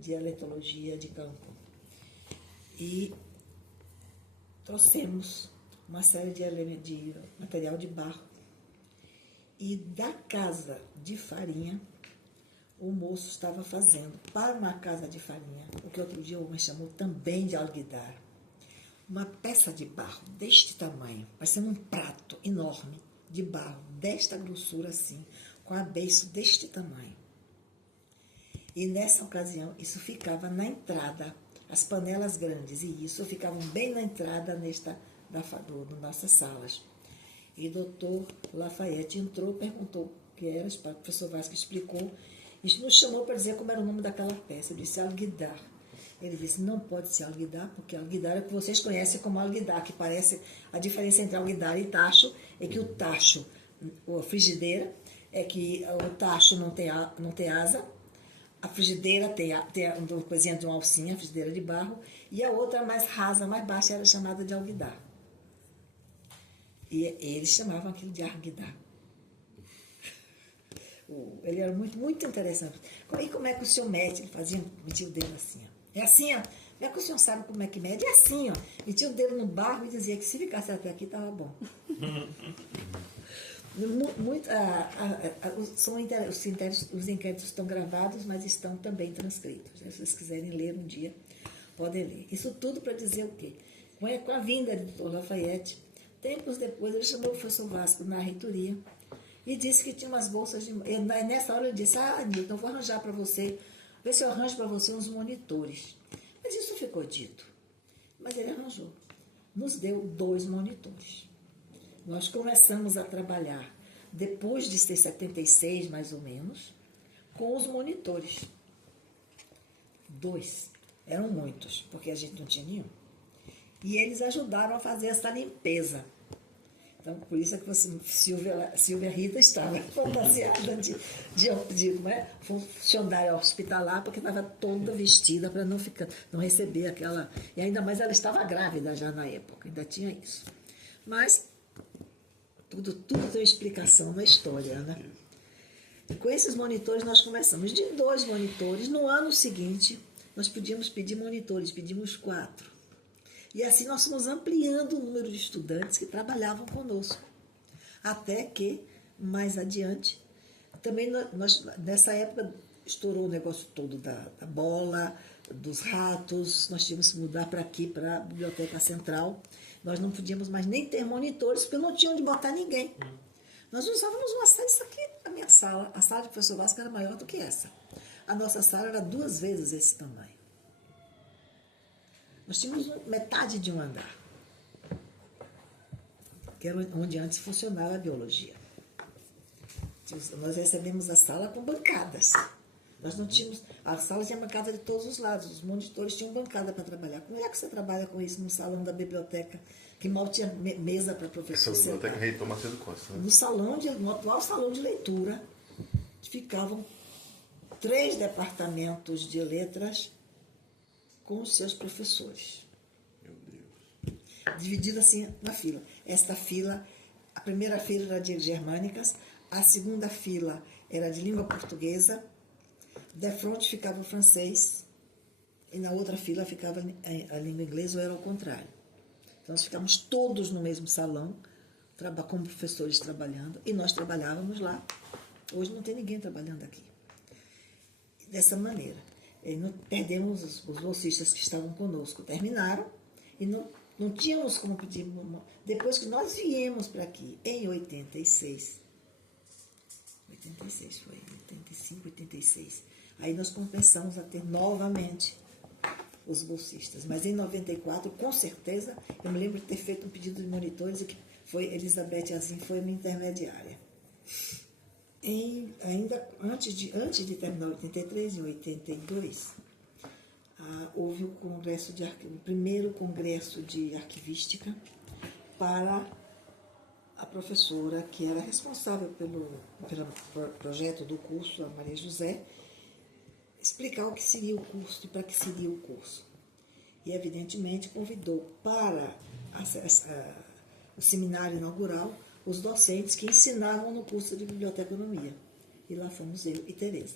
dialetologia de campo. E trouxemos uma série de material de barro. E da casa de farinha, o moço estava fazendo para uma casa de farinha, o que outro dia o homem chamou também de alguidar, uma peça de barro deste tamanho, parecendo um prato enorme de barro, desta grossura assim, com a beiço deste tamanho. E nessa ocasião, isso ficava na entrada, as panelas grandes, e isso ficavam bem na entrada das nossas salas. E o doutor Lafayette entrou, perguntou o que era, o professor Vasco explicou, e nos chamou para dizer como era o nome daquela peça. Eu disse alguidar. Ele disse, não pode ser alguidar, porque alguidar é o que vocês conhecem como alguidar, que parece a diferença entre alguidar e tacho, é que o tacho, a frigideira, é que o tacho não tem asa, a frigideira tem uma coisinha de uma alcinha, a frigideira de barro, e a outra mais rasa, mais baixa, era chamada de alguidar. E eles chamavam aquilo de arguidar. Ele era muito, muito interessante. E como é que o senhor mede? Ele metia o dedo assim, ó. É assim, ó. Como é que o senhor sabe como é que mede? É assim, ó. Metia o dedo no barro e dizia que se ficasse até aqui estava bom. Os inquéritos estão gravados, mas estão também transcritos. Se vocês quiserem ler um dia, podem ler. Isso tudo para dizer o quê? Com a vinda do Dr. Lafayette, tempos depois, ele chamou o professor Vasco na reitoria e disse que tinha umas bolsas de... Nessa hora ele disse, Nilton, eu vou arranjar para você, ver se eu arranjo para você uns monitores. Mas isso ficou dito. Mas ele arranjou. Nos deu 2 monitores. Nós começamos a trabalhar, depois de ser 76, mais ou menos, com os monitores. 2. Eram muitos, porque a gente não tinha nenhum. E eles ajudaram a fazer essa limpeza. Então, por isso é que Silvia Rita estava fantasiada de funcionária hospitalar, porque estava toda vestida para não receber aquela... E ainda mais ela estava grávida já na época, ainda tinha isso. Mas tudo tem explicação na história, né? E com esses monitores nós começamos. De 2 monitores, no ano seguinte, nós podíamos pedir monitores, pedimos 4. E assim nós fomos ampliando o número de estudantes que trabalhavam conosco. Até que, mais adiante, também nessa época estourou o negócio todo da bola, dos ratos, nós tínhamos que mudar para aqui, para a Biblioteca Central. Nós não podíamos mais nem ter monitores, porque não tinha onde botar ninguém. Nós usávamos uma sala, isso aqui, a minha sala, a sala do professor Vasco era maior do que essa. A nossa sala era 2 vezes esse tamanho. Nós tínhamos metade de um andar, que era onde antes funcionava a biologia. Nós recebemos a sala com bancadas. Nós não tínhamos... A sala tinha bancada de todos os lados, os monitores tinham bancada para trabalhar. Como é que você trabalha com isso no salão da biblioteca, que mal tinha mesa para professor? Essa biblioteca Reitor Macedo Costa, né? No atual salão de leitura, ficavam 3 departamentos de letras com os seus professores. Meu Deus. Dividido assim na fila. Esta fila, a primeira fila era de germânicas, a segunda fila era de língua portuguesa, de frente ficava o francês e na outra fila ficava a língua inglesa, ou era ao contrário. Então nós ficávamos todos no mesmo salão, como professores trabalhando, e nós trabalhávamos lá. Hoje não tem ninguém trabalhando aqui. Dessa maneira. Perdemos os bolsistas que estavam conosco, terminaram, e não tínhamos como pedir. Depois que nós viemos para aqui, em 86 foi, 85, 86, aí nós começamos a ter novamente os bolsistas. Mas em 94, com certeza, eu me lembro de ter feito um pedido de monitores, e que foi Elizabeth Azim, foi minha intermediária. Ainda antes de terminar 83, em 82, houve o primeiro congresso de arquivística para a professora que era responsável pelo projeto do curso, a Maria José, explicar o que seria o curso e para que seria o curso. E, evidentemente, convidou para o seminário inaugural os docentes que ensinavam no curso de biblioteconomia. E lá fomos eu e Tereza.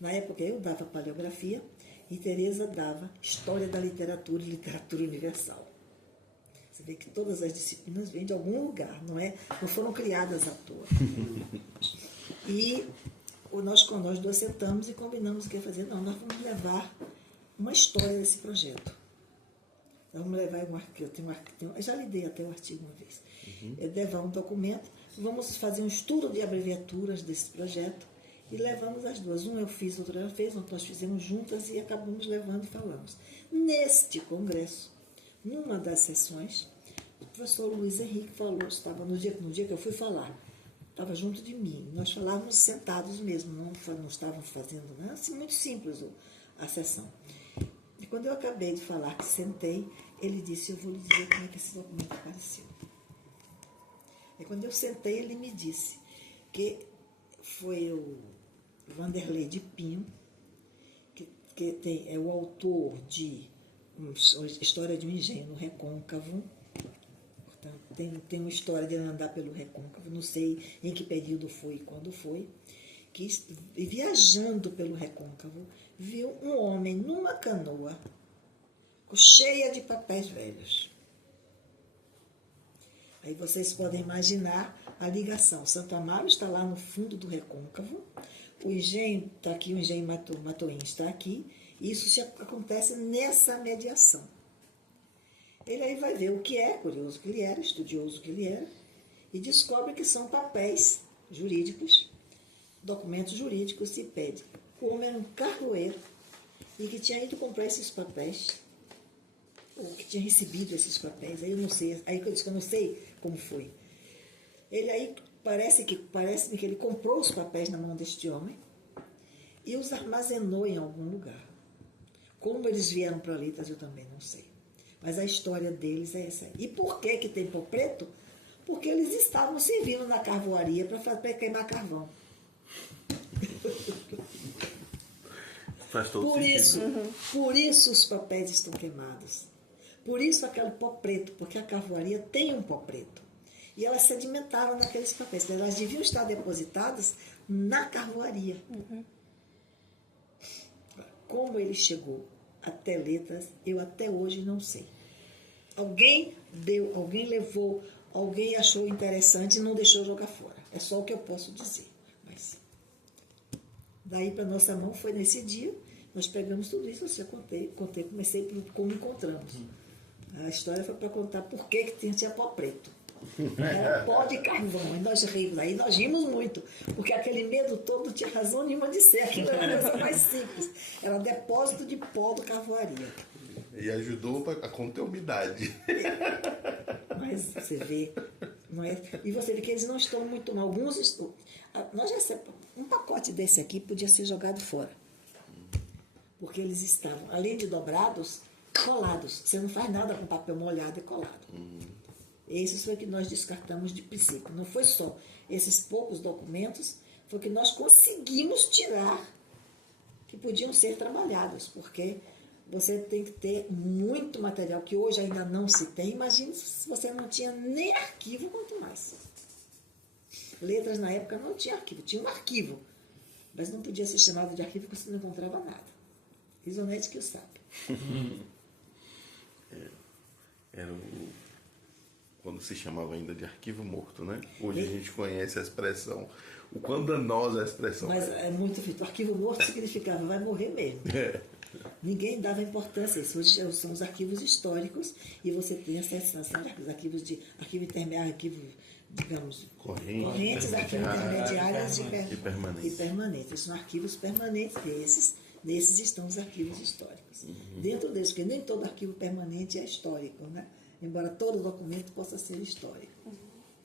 Na época eu dava paleografia e Tereza dava história da literatura e literatura universal. Você vê que todas as disciplinas vêm de algum lugar, não foram criadas à toa. E nós 2 sentamos e combinamos o que ia fazer. Não, nós vamos levar uma história desse projeto. Vamos levar eu já lhe dei até o artigo uma vez. Levar um documento, vamos fazer um estudo de abreviaturas desse projeto e levamos as 2. Um eu fiz, outro ela fez, nós fizemos juntas e acabamos levando e falamos. Neste congresso, numa das sessões, o professor Luiz Henrique falou, estava no dia que eu fui falar, estava junto de mim. Nós falávamos sentados mesmo, não estávamos fazendo nada, assim, muito simples a sessão. E quando eu acabei de falar que sentei, ele disse, eu vou lhe dizer como é que esse documento apareceu. E quando eu sentei, ele me disse que foi o Vanderlei de Pinho, que é o autor de História de um Engenho no Recôncavo. Portanto, tem uma história de ele andar pelo Recôncavo, não sei em que período foi e quando foi, que viajando pelo Recôncavo, viu um homem numa canoa cheia de papéis velhos. Aí vocês podem imaginar a ligação. Santo Amaro está lá no fundo do Recôncavo, o engenho está aqui, o engenho Matoim está aqui, e isso acontece nessa mediação. Ele aí vai ver o que é, curioso que ele era, estudioso que ele era, e descobre que são papéis jurídicos, documentos jurídicos, e pede. O homem era um carroeiro e que tinha ido comprar esses papéis, ou que tinha recebido esses papéis, aí eu não sei, aí eu disse que eu não sei como foi. Ele aí parece-me que ele comprou os papéis na mão deste homem e os armazenou em algum lugar. Como eles vieram para Letras, eu também não sei. Mas a história deles é essa aí. E por que tem pó preto? Porque eles estavam servindo na carvoaria para queimar carvão. Faz todo sentido. Por isso os papéis estão queimados. Por isso aquele pó preto, porque a carvoaria tem um pó preto. E elas sedimentavam naqueles papéis. Elas deviam estar depositadas na carvoaria. Como ele chegou até Letras, eu até hoje não sei. Alguém deu, alguém levou, alguém achou interessante e não deixou jogar fora. É só o que eu posso dizer. Mas daí para nossa mão foi nesse dia, nós pegamos tudo isso, eu comecei por como encontramos. A história foi para contar por que tinha pó preto. Era pó de carvão, e nós rimos. Aí nós rimos muito, porque aquele medo todo não tinha razão nenhuma de ser. Aquilo era a coisa mais simples. Era depósito de pó do carvoaria. E ajudou a conter a umidade. Mas você vê, não é? E você vê que eles não estão muito mal. Alguns estão. Nós já um pacote desse aqui podia ser jogado fora. Porque eles estavam, além de dobrados, colados. Você não faz nada com papel molhado e colado. Esses foi que nós descartamos de princípio. Não foi só esses poucos documentos, foi que nós conseguimos tirar que podiam ser trabalhados, porque você tem que ter muito material que hoje ainda não se tem. Imagine se você não tinha nem arquivo, quanto mais. Letras na época não tinha arquivo, tinha um arquivo, mas não podia ser chamado de arquivo porque você não encontrava nada. Risonete que o sabe. Era quando se chamava ainda de arquivo morto, né? Hoje a gente conhece a expressão, o quão danosa a expressão. Mas é muito difícil. Arquivo morto significava vai morrer mesmo. Ninguém dava importância a isso. Hoje são os arquivos históricos e você tem acesso aos arquivos de arquivo intermédio, arquivo, digamos, correntes, arquivos intermediários e permanentes. São arquivos permanentes nesses estão os arquivos históricos. Dentro deles, porque nem todo arquivo permanente é histórico, né? Embora todo documento possa ser histórico.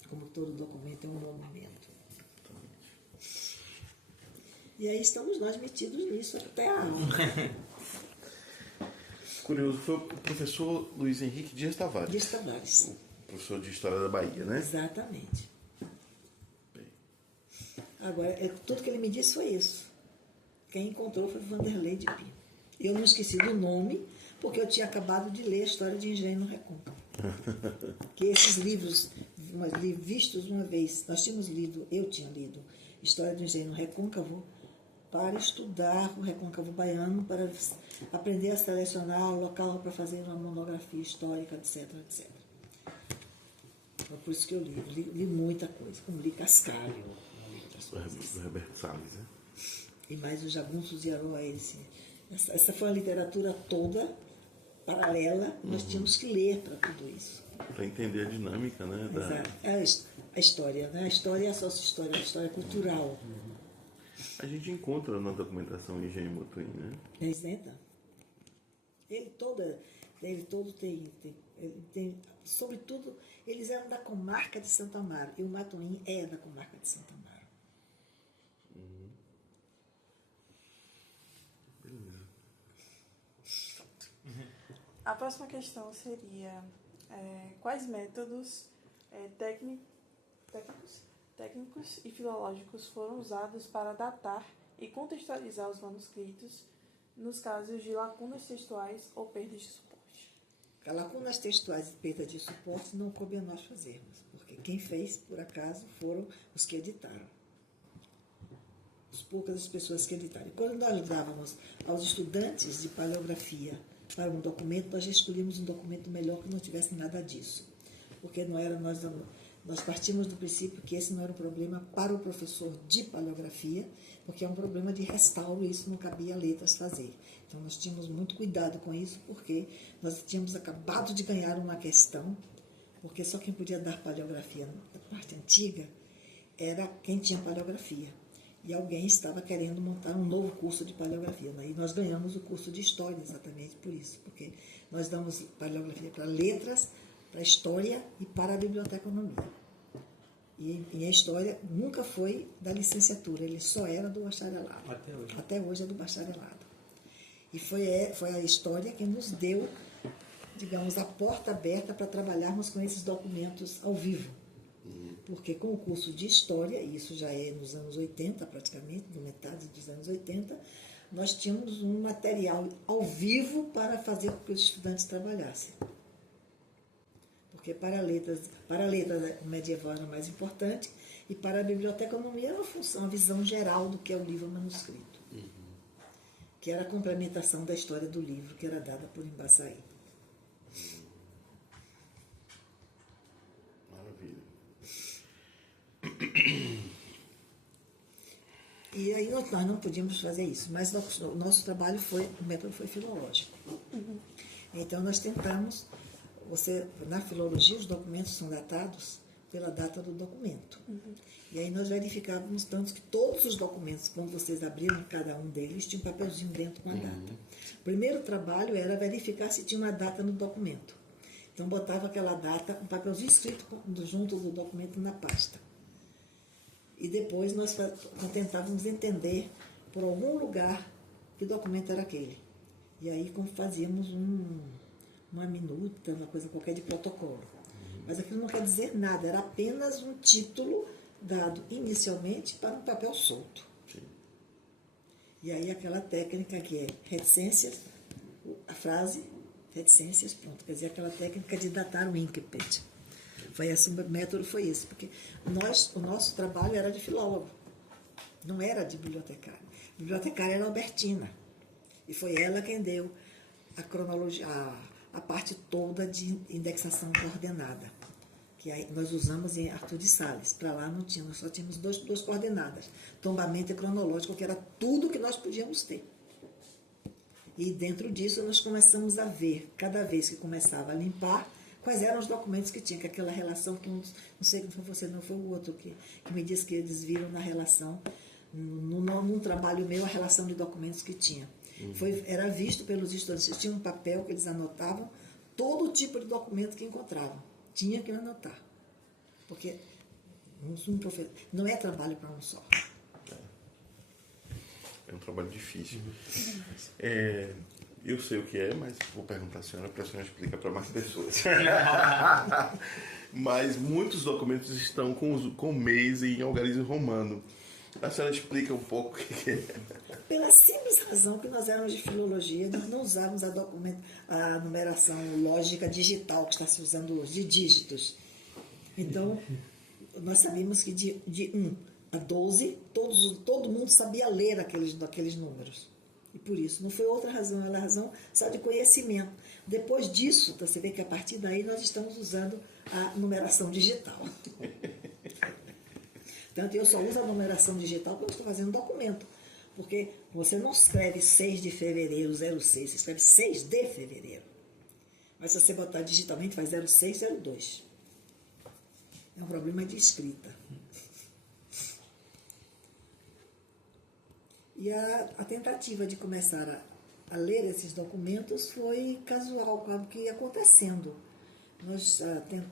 Como todo documento é um monumento. E aí estamos nós metidos nisso até a alma. Curioso, foi o professor Luiz Henrique Dias Tavares. Dias Tavares. O professor de História da Bahia, né? Exatamente. Agora, tudo que ele me disse foi isso. Quem encontrou foi Vanderlei de Pinho. Eu não esqueci do nome, porque eu tinha acabado de ler a História de Engenho no Recôncavo. Que esses livros, vistos uma vez, eu tinha lido História do Engenho no Recôncavo para estudar o Recôncavo baiano, para aprender a selecionar o local para fazer uma monografia histórica, etc, etc. Foi por isso que eu li muita coisa, como li Cascalho, Do Roberto Salles, né? e mais os Jagunços e Heróis. Essa foi a literatura toda paralela, nós tínhamos que ler para tudo isso. Para entender a dinâmica, né? A história, né? A história é a sócio-história, a história cultural. A gente encontra na documentação Engenho Matoim, né? É isenta. Ele todo tem, sobretudo, eles eram da comarca de Santo Amaro, e o Matoim é da comarca de Santo Amaro. A próxima questão seria quais métodos técnicos técnicos e filológicos foram usados para datar e contextualizar os manuscritos nos casos de lacunas textuais ou perdas de suporte? Lacunas textuais e perda de suporte não coube a nós fazermos, porque quem fez, por acaso, foram os que editaram. As poucas pessoas que editaram. E quando nós dávamos aos estudantes de paleografia para um documento, nós já escolhíamos um documento melhor que não tivesse nada disso. Porque não era, nós partimos do princípio que esse não era um problema para o professor de paleografia, porque é um problema de restauro e isso não cabia a letras fazer. Então nós tínhamos muito cuidado com isso, porque nós tínhamos acabado de ganhar uma questão, porque só quem podia dar paleografia na parte antiga era quem tinha paleografia. E alguém estava querendo montar um novo curso de paleografia. E nós ganhamos o curso de História exatamente por isso, porque nós damos paleografia para letras, para História e para a Biblioteconomia. E a História nunca foi da licenciatura, ele só era do bacharelado. Até hoje. Até hoje é do bacharelado. E foi a História que nos deu, digamos, a porta aberta para trabalharmos com esses documentos ao vivo. Porque com o curso de História, e isso já é nos anos 80 praticamente, na metade dos anos 80, nós tínhamos um material ao vivo para fazer com que os estudantes trabalhassem. Porque para a letra medieval era mais importante e para a biblioteconomia era uma função, uma visão geral do que é o livro manuscrito. Que era a complementação da história do livro, que era dada por Embaçaí. E aí nós não podíamos fazer isso, mas o nosso trabalho o método foi filológico. Então nós tentamos, na filologia os documentos são datados pela data do documento. E aí nós verificávamos tanto que todos os documentos, quando vocês abriam cada um deles, tinha um papelzinho dentro com a data. O primeiro trabalho era verificar se tinha uma data no documento. Então botava aquela data, um papelzinho escrito junto do documento na pasta. E depois nós tentávamos entender por algum lugar que documento era aquele. E aí como fazíamos uma minuta, uma coisa qualquer de protocolo. Mas aquilo não quer dizer nada, era apenas um título dado inicialmente para um papel solto. Sim. E aí aquela técnica que é reticências, a frase, reticências, pronto. Quer dizer, aquela técnica de datar o incipit. O método foi esse, porque o nosso trabalho era de filólogo, não era de bibliotecário. A bibliotecária era a Albertina, e foi ela quem deu a cronologia, a parte toda de indexação coordenada, que aí nós usamos em Arthur de Sales. Para lá não tínhamos, só tínhamos duas coordenadas, tombamento e cronológico, que era tudo que nós podíamos ter. E dentro disso nós começamos a ver, cada vez que começava a limpar, quais eram os documentos que tinha, que aquela relação, que não sei se foi você, não foi o outro, que me disse que eles viram na relação, num trabalho meu, a relação de documentos que tinha. Era visto pelos estudantes, tinha um papel que eles anotavam, todo tipo de documento que encontravam. Tinha que anotar. Porque não é trabalho para um só. É um trabalho difícil. Eu sei o que é, mas vou perguntar à senhora para a senhora explicar para mais pessoas. Mas muitos documentos estão com mês em algarismo romano. A senhora explica um pouco o que é. Pela simples razão que nós éramos de filologia, nós não usávamos a numeração lógica digital que está se usando hoje, de dígitos. Então, nós sabíamos que de 1 a 12, todo mundo sabia ler aqueles números. E por isso, não foi outra razão, era a razão só de conhecimento. Depois disso, você vê que a partir daí nós estamos usando a numeração digital. Portanto, eu só uso a numeração digital quando estou fazendo documento. Porque você não escreve 6 de fevereiro, 06, você escreve 6 de fevereiro. Mas se você botar digitalmente, faz 06, 02. É um problema de escrita. E a tentativa de começar a ler esses documentos foi casual, com o que ia acontecendo. Nós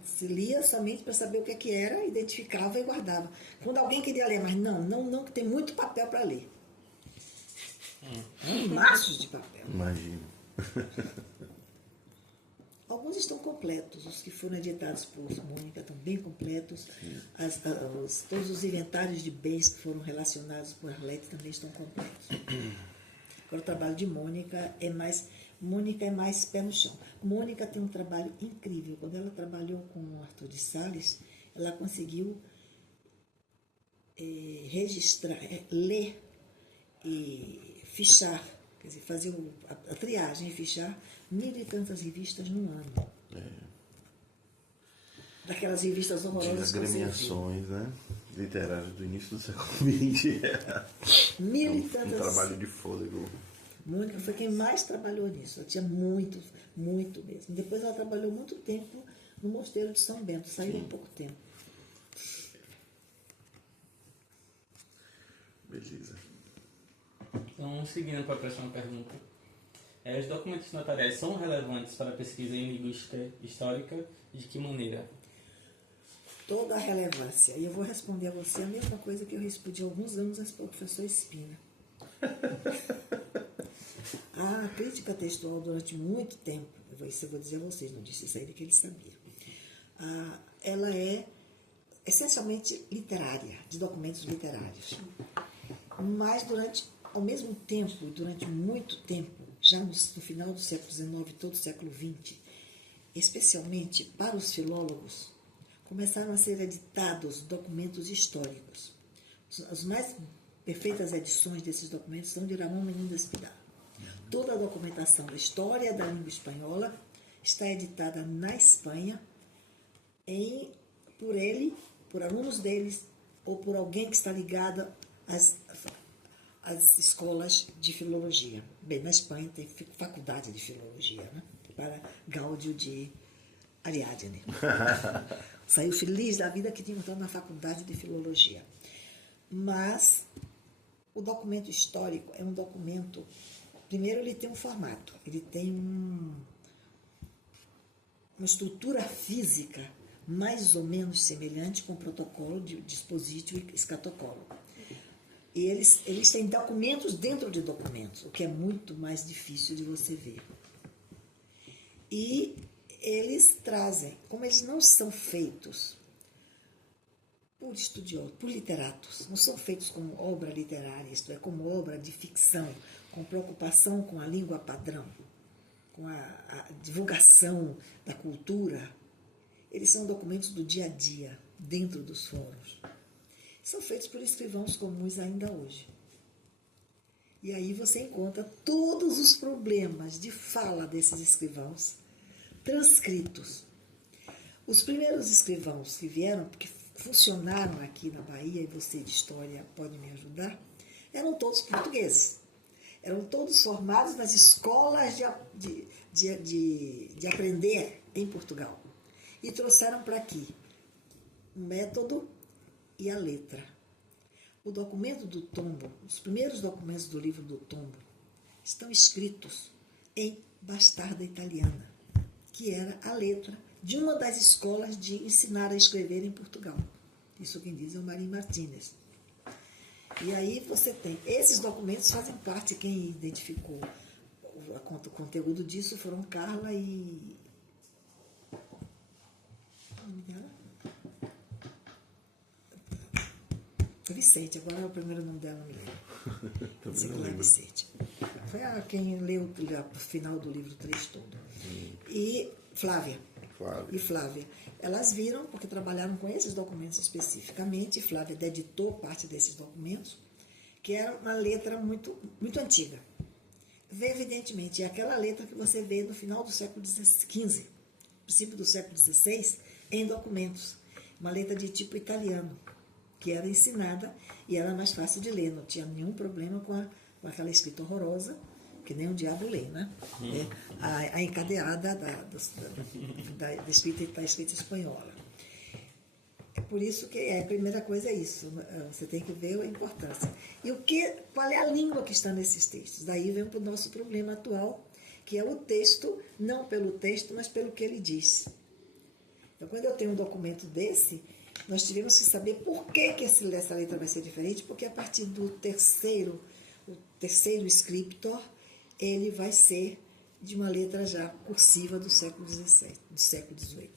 se lia somente para saber o que era, identificava e guardava. Quando alguém queria ler, mas não, que tem muito papel para ler. Maços de papel. Imagino. Alguns estão completos, os que foram editados por Mônica estão bem completos, todos os inventários de bens que foram relacionados por Arlete também estão completos. Agora, o trabalho de Mônica é mais pé no chão. Mônica tem um trabalho incrível. Quando ela trabalhou com o Arthur de Sales, ela conseguiu registrar, ler e fichar, quer dizer, fazer a triagem e fichar 1.000 e tantas revistas no ano. Daquelas revistas horrorosas. Tinha agremiações, né? Literárias do início do século XX. 1.000 e tantas. Um trabalho de fôlego. Mônica foi quem mais trabalhou nisso. Ela tinha muito, muito mesmo. Depois ela trabalhou muito tempo no Mosteiro de São Bento. Saiu há pouco tempo. Beleza. Então, seguindo para a próxima pergunta. Os documentos notariais são relevantes para a pesquisa em linguística histórica? De que maneira? Toda a relevância. E eu vou responder a você a mesma coisa que eu respondi há alguns anos ao professor Espina. A crítica textual, durante muito tempo, isso eu vou dizer a vocês, não disse isso aí que ele sabia, ela é essencialmente literária, de documentos literários. Mas ao mesmo tempo, durante muito tempo, já no final do século XIX e todo o século XX, especialmente para os filólogos, começaram a ser editados documentos históricos. As mais perfeitas edições desses documentos são de Ramón Menéndez Pidal. Toda a documentação da história da língua espanhola está editada na Espanha por ele, por alunos deles, ou por alguém que está ligado às escolas de filologia. Bem, na Espanha tem faculdade de filologia, né? Para Gáudio de Ariadne. Saiu feliz da vida que tinha entrado na faculdade de filologia. Mas o documento histórico é um documento. Primeiro, ele tem um formato, ele tem uma estrutura física mais ou menos semelhante com protocolo de dispositivo e escatocolo. E eles têm documentos dentro de documentos, o que é muito mais difícil de você ver. E eles trazem, como eles não são feitos por estudiosos, por literatos, não são feitos como obra literária, isto é, como obra de ficção, com preocupação com a língua padrão, com a divulgação da cultura, eles são documentos do dia a dia, dentro dos fóruns. São feitos por escrivãos comuns ainda hoje. E aí você encontra todos os problemas de fala desses escrivãos transcritos. Os primeiros escrivãos que vieram, que funcionaram aqui na Bahia, e você de história pode me ajudar, eram todos portugueses. Eram todos formados nas escolas de aprender em Portugal. E trouxeram para aqui o método e a letra. O documento do tombo, os primeiros documentos do livro do tombo, estão escritos em bastarda italiana, que era a letra de uma das escolas de ensinar a escrever em Portugal. Isso quem diz é o Marim Martínez. E aí você tem, esses documentos fazem parte, quem identificou o conteúdo disso foram Carla e... o nome dela? Vicente, agora é o primeiro nome dela, não me lembro. Também não lembro. Vicente. Foi quem leu o final do livro 3 todo. E Flávia. E Flávia. Elas viram, porque trabalharam com esses documentos especificamente, e Flávia editou parte desses documentos, que era uma letra muito, muito antiga. Evidentemente, é aquela letra que você vê no final do século XV, princípio do século XVI, em documentos. Uma letra de tipo italiano, que era ensinada e era mais fácil de ler, não tinha nenhum problema com aquela escrita horrorosa, que nem o diabo lê, né? A encadeada da escrita espanhola. É por isso que a primeira coisa é isso, você tem que ver a importância. E qual é a língua que está nesses textos? Daí vem para o nosso problema atual, que é o texto, não pelo texto, mas pelo que ele diz. Então, quando eu tenho um documento desse, nós tivemos que saber por que essa letra vai ser diferente, porque a partir do terceiro scriptor, ele vai ser de uma letra já cursiva do século XVII, do século XVIII.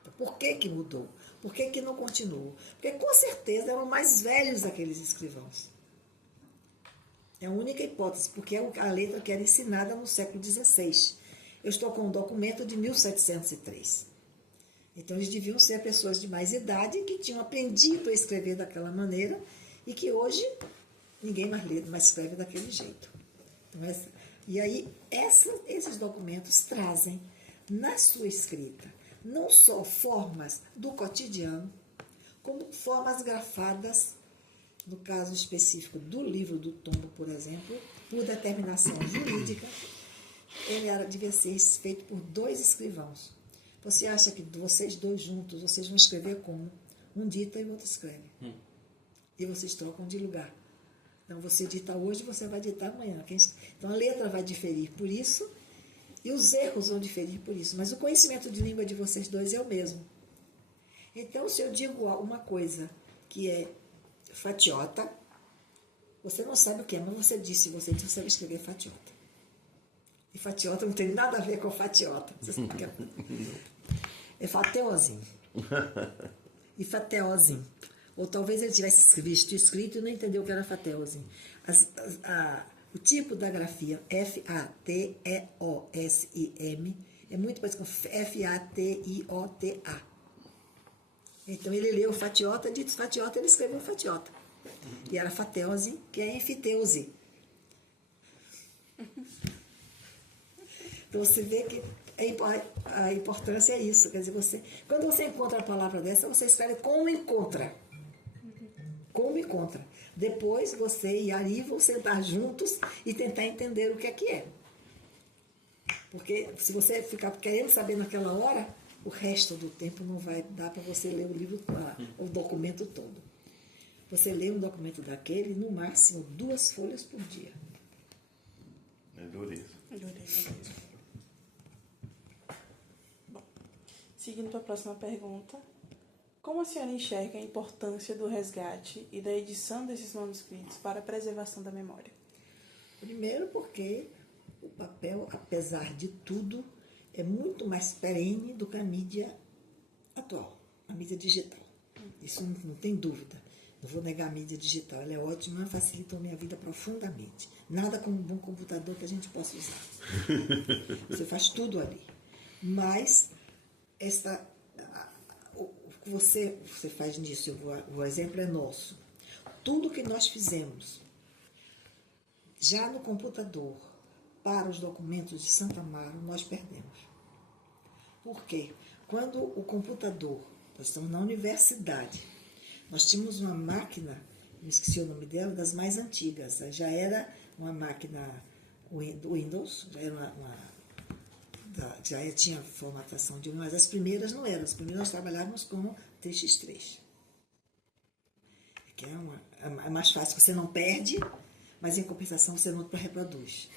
Então, por que que mudou? Por que que não continuou? Porque com certeza eram mais velhos aqueles escrivãos. É a única hipótese, porque é a letra que era ensinada no século XVI. Eu estou com um documento de 1703. Então, eles deviam ser pessoas de mais idade que tinham aprendido a escrever daquela maneira e que hoje ninguém mais lê, mais escreve daquele jeito. Então, e aí, esses documentos trazem na sua escrita não só formas do cotidiano, como formas grafadas, no caso específico do livro do tombo, por exemplo, por determinação jurídica, ele devia ser feito por 2 escrivãos. Você acha que vocês 2 juntos, vocês vão escrever como? Um dita e o outro escreve. E vocês trocam de lugar. Então, você dita hoje, você vai ditar amanhã. Então, a letra vai diferir por isso e os erros vão diferir por isso. Mas o conhecimento de língua de vocês 2 é o mesmo. Então, se eu digo uma coisa que é fatiota, você não sabe o que é, mas você disse que você vai escrever fatiota. E fatiota não tem nada a ver com fatiota. Você sabe o que é? É fateozinho. E fateozinho. Ou talvez ele tivesse visto escrito e não entendeu o que era fateozinho. O tipo da grafia F-A-T-E-O-S-I-M é muito parecido com F-A-T-I-O-T-A. Então ele leu fatiota, dito fatiota, ele escreveu fatiota. E era fateose, que é enfiteuse. Então você vê que a importância é isso. Quer dizer, quando você encontra a palavra dessa, você escreve como encontra. Como encontra. Depois você e Ari vão sentar juntos e tentar entender o que é. Porque se você ficar querendo saber naquela hora, o resto do tempo não vai dar para você ler o livro, o documento todo. Você lê um documento daquele, no máximo 2 folhas por dia. É dureza. Bom, seguindo para a próxima pergunta. Como a senhora enxerga a importância do resgate e da edição desses manuscritos para a preservação da memória? Primeiro porque o papel, apesar de tudo, é muito mais perene do que a mídia atual, a mídia digital. Isso não tem dúvida. Não vou negar a mídia digital, ela é ótima, facilita a minha vida profundamente. Nada como um bom computador que a gente possa usar. Você faz tudo ali. Mas você faz nisso, o exemplo é nosso. Tudo que nós fizemos já no computador para os documentos de Santo Amaro, nós perdemos. Por quê? Quando o computador, nós estamos na universidade, nós tínhamos uma máquina, me esqueci o nome dela, das mais antigas, já era uma máquina do Windows, já tinha formatação de uma, mas as primeiras não eram, as primeiras nós trabalhávamos com TX3. Que é mais fácil, você não perde, mas em compensação você não reproduz.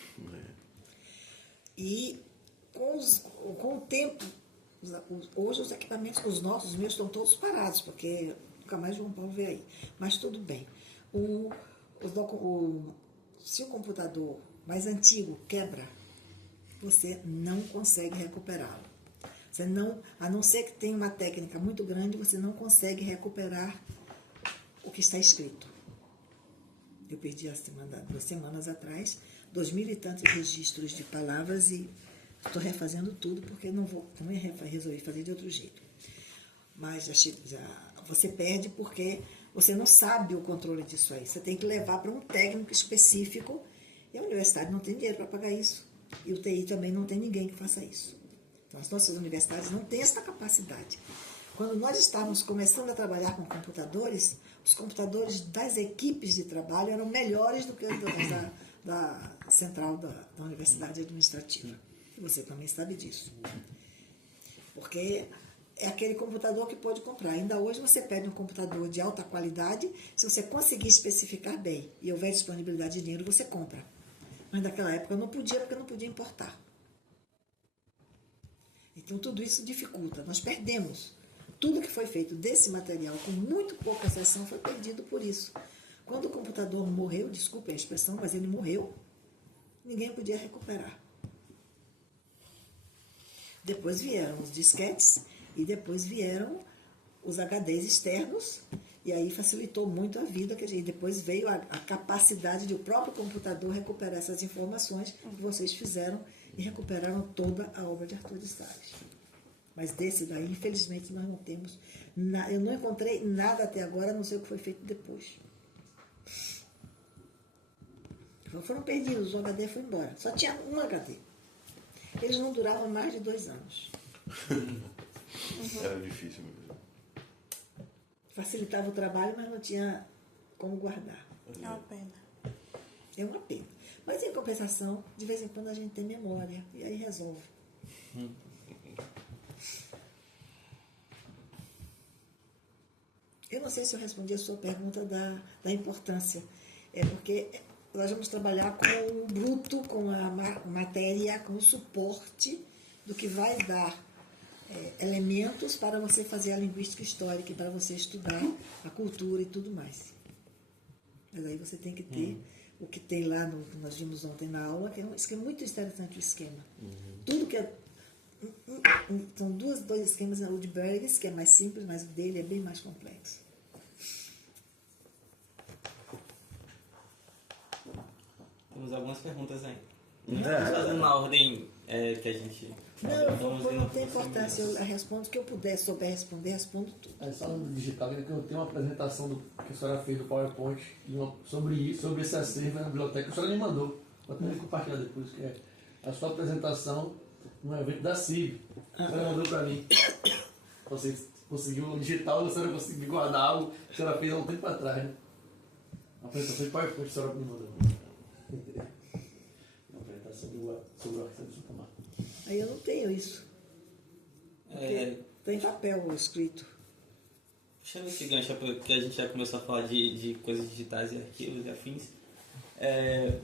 E com o tempo, hoje os equipamentos, os meus estão todos parados, porque nunca mais João Paulo vê aí. Mas tudo bem. Se o computador mais antigo quebra, você não consegue recuperá-lo. A não ser que tenha uma técnica muito grande, você não consegue recuperar o que está escrito. Eu perdi 2 semanas atrás, 2.000 e tantos registros de palavras e estou refazendo tudo porque não resolvi fazer de outro jeito. Mas você perde porque você não sabe o controle disso aí. Você tem que levar para um técnico específico e a universidade não tem dinheiro para pagar isso. E o TI também não tem ninguém que faça isso. Então, as nossas universidades não têm essa capacidade. Quando nós estávamos começando a trabalhar com computadores, os computadores das equipes de trabalho eram melhores do que os da central da Universidade Administrativa. E você também sabe disso. Porque é aquele computador que pode comprar. Ainda hoje você pede um computador de alta qualidade, se você conseguir especificar bem e houver disponibilidade de dinheiro, você compra. Mas naquela época eu não podia, porque eu não podia importar. Então tudo isso dificulta. Nós perdemos. Tudo que foi feito desse material, com muito pouca exceção, foi perdido por isso. Quando o computador morreu, desculpe a expressão, mas ele morreu, ninguém podia recuperar. Depois vieram os disquetes e depois vieram os HDs externos, e aí facilitou muito a vida, e depois veio a capacidade de o próprio computador recuperar essas informações que vocês fizeram e recuperaram toda a obra de Arthur de Sales. Mas desse daí, infelizmente, nós não temos eu não encontrei nada até agora, a não ser o que foi feito depois. Foram perdidos, o HD foi embora. Só tinha um HD. Eles não duravam mais de 2 anos. Era difícil mesmo. Facilitava o trabalho, mas não tinha como guardar. É uma pena. É uma pena. Mas, em compensação, de vez em quando a gente tem memória, e aí resolve. Eu não sei se eu respondi a sua pergunta da importância. É porque nós vamos trabalhar com o bruto, com a matéria, com o suporte do que vai dar elementos para você fazer a linguística histórica e para você estudar a cultura e tudo mais. Mas aí você tem que ter o que tem lá, que nós vimos ontem na aula, que é um esquema muito interessante, o esquema. Tudo que é... São dois esquemas, o de Burgess, que é mais simples, mas o dele é bem mais complexo. Temos algumas perguntas aí. Vamos fazendo na ordem que a gente... Não tem importância, eu respondo o que eu puder, souber responder, respondo tudo. É só no digital, que eu tenho uma apresentação que a senhora fez do PowerPoint sobre esse acervo na biblioteca. A senhora me mandou, vou até compartilhar depois, que é a sua apresentação no evento da CIB. A senhora mandou para mim. Você conseguiu no digital, a senhora conseguiu guardar algo que a senhora fez há um tempo atrás, né? A apresentação de PowerPoint, a senhora me mandou. A apresentação sobre o arquivo de Santa Marta. Aí eu não tenho isso. Tem papel escrito. Puxando esse gancho, porque a gente já começou a falar de coisas digitais e arquivos e afins.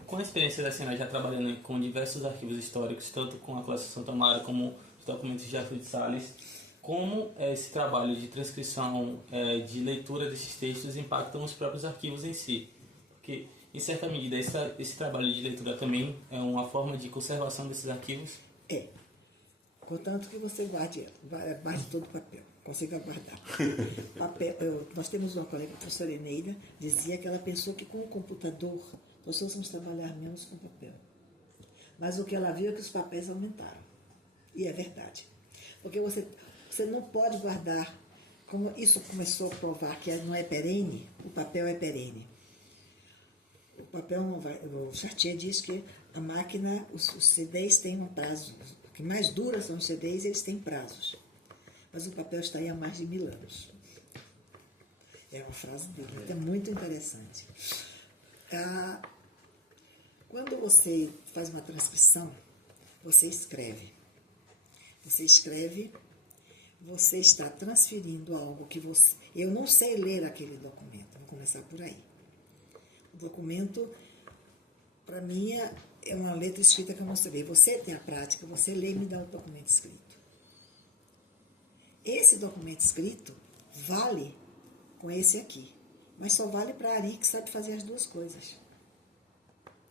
Com a experiência da senhora já trabalhando com diversos arquivos históricos, tanto com a coleção Santa Mara como os documentos de Arthur de Sales, como esse trabalho de transcrição, de leitura desses textos impactam os próprios arquivos em si? Porque, em certa medida, esse trabalho de leitura também é uma forma de conservação desses arquivos? Contanto que você guarde todo o papel, consiga guardar. Nós temos uma colega, a professora Eneida, dizia que ela pensou que com o computador nós fôssemos trabalhar menos com papel. Mas o que ela viu é que os papéis aumentaram. E é verdade. Porque você não pode guardar, como isso começou a provar que não é perene, o papel é perene. O papel não vai. O Chartier diz que a máquina, os CDs têm um prazo. O que mais dura são os CDs, eles têm prazos. Mas o papel está aí há mais de 1000 anos. É uma frase dele, é muito interessante. Quando você faz uma transcrição, você escreve. Você escreve, você está transferindo algo que você... Eu não sei ler aquele documento, vou começar por aí. O documento, para mim, é uma letra escrita que eu não sei ler. Você tem a prática, você lê e me dá o documento escrito. Esse documento escrito vale com esse aqui, mas só vale para a Ari que sabe fazer as duas coisas.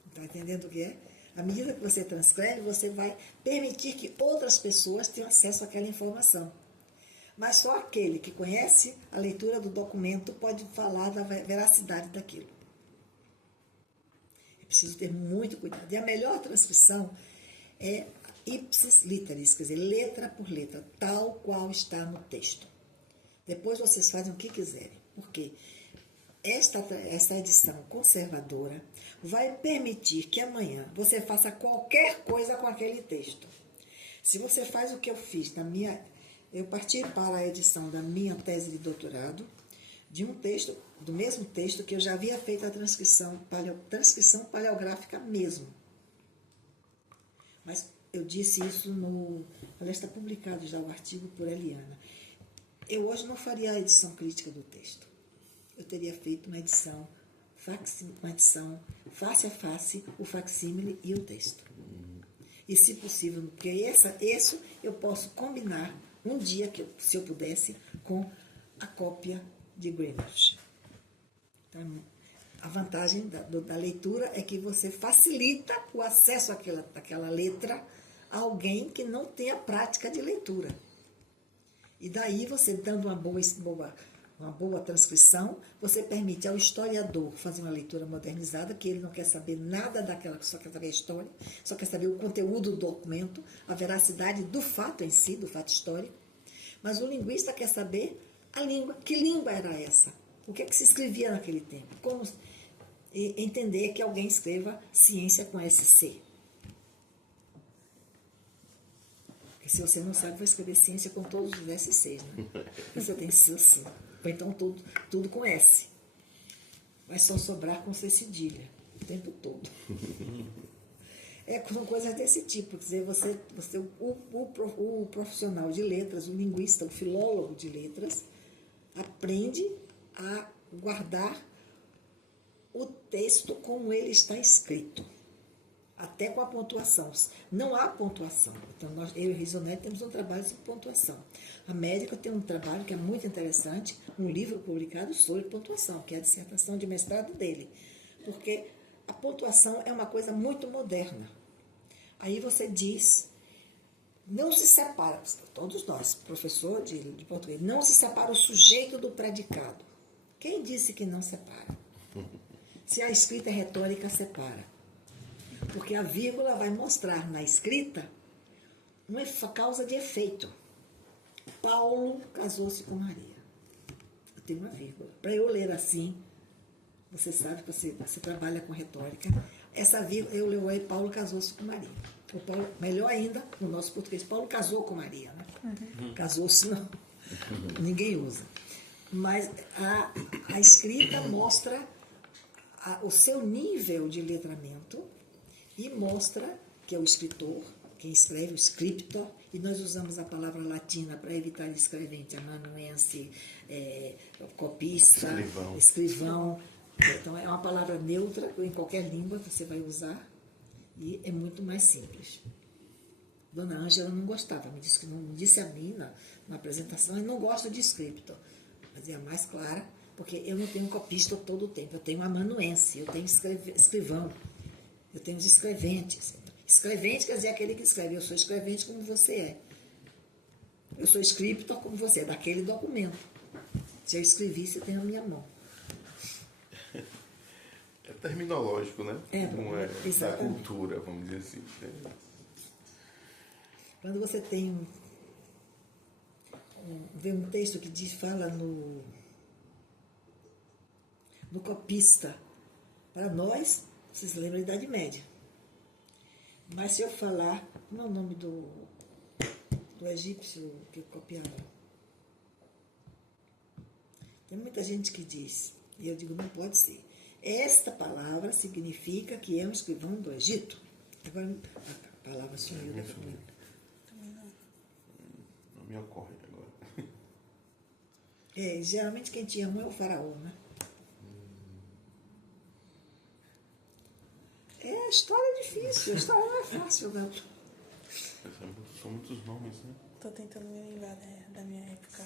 Está entendendo o que é? À medida que você transcreve, você vai permitir que outras pessoas tenham acesso àquela informação. Mas só aquele que conhece a leitura do documento pode falar da veracidade daquilo. É preciso ter muito cuidado. E a melhor transcrição é ipsis literis, quer dizer, letra por letra, tal qual está no texto. Depois vocês fazem o que quiserem. Por quê? Esta edição conservadora vai permitir que amanhã você faça qualquer coisa com aquele texto. Se você faz o que eu fiz eu parti para a edição da minha tese de doutorado, de um texto, do mesmo texto que eu já havia feito a transcrição paleográfica mesmo. Mas eu disse isso está publicado já o artigo por Eliana. Eu hoje não faria a edição crítica do texto. Eu teria feito uma edição face a face, o facsímile e o texto. E, se possível, porque isso eu posso combinar um dia, se eu pudesse, com a cópia de Greenwich. Então, a vantagem da leitura é que você facilita o acesso àquela letra alguém que não tem a prática de leitura. E daí você, dando uma boa transcrição, você permite ao historiador fazer uma leitura modernizada, que ele não quer saber nada daquela, só quer saber a história, só quer saber o conteúdo do documento, a veracidade do fato em si, do fato histórico. Mas o linguista quer saber a língua. Que língua era essa? O que é que se escrevia naquele tempo? Como entender que alguém escreva ciência com SC? Porque se você não sabe, vai escrever ciência com todos os SCs, né? Você tem CC. Ou então tudo com S. Vai só sobrar com C cedilha o tempo todo. São coisas desse tipo. Quer dizer, o profissional de letras, o linguista, o filólogo de letras, aprende a guardar o texto como ele está escrito, até com a pontuação. Não há pontuação. Então, eu e Risonete temos um trabalho sobre pontuação. A América tem um trabalho que é muito interessante, um livro publicado sobre pontuação, que é a dissertação de mestrado dele. Porque a pontuação é uma coisa muito moderna. Aí você diz, não se separa, todos nós, professor de português, não se separa o sujeito do predicado. Quem disse que não separa? Se a escrita é retórica, separa. Porque a vírgula vai mostrar na escrita uma causa de efeito. Paulo casou-se com Maria. Eu tenho uma vírgula. Para eu ler assim, você sabe que você trabalha com retórica. Essa vírgula, eu leio Paulo casou-se com Maria. O Paulo, melhor ainda, no nosso português, Paulo casou com Maria. Né? Casou-se não. Ninguém usa. Mas a escrita mostra o seu nível de letramento e mostra que é o escritor, quem escreve, o scriptor, e nós usamos a palavra latina para evitar escrevente, amanuense, copista, escrivão. Então, é uma palavra neutra, em qualquer língua você vai usar, e é muito mais simples. Dona Ângela não gostava, me disse a mim na apresentação, eu não gosto de scriptor. Mas é a mais clara, porque eu não tenho copista todo o tempo, eu tenho amanuense, eu tenho escrivão, eu tenho os escreventes. Escrevente quer dizer aquele que escreve, eu sou escrevente como você é. Eu sou scriptor como você é, daquele documento. Se eu escrevi, você tem na minha mão. É terminológico, né? Não é da exatamente. cultura, vamos dizer assim. Quando você tem vê um texto que fala no copista, para nós, vocês lembram da Idade Média. Mas se eu falar, como é o nome do egípcio que copiava? Tem muita gente que diz, e eu digo, não pode ser. Esta palavra significa que é um escrivão do Egito. Agora, a palavra sumiu da família. Não me ocorre agora. Geralmente quem tinha um é o faraó, né? A história é difícil, a história não é fácil, não. São muitos nomes, né? Tô tentando me lembrar da minha época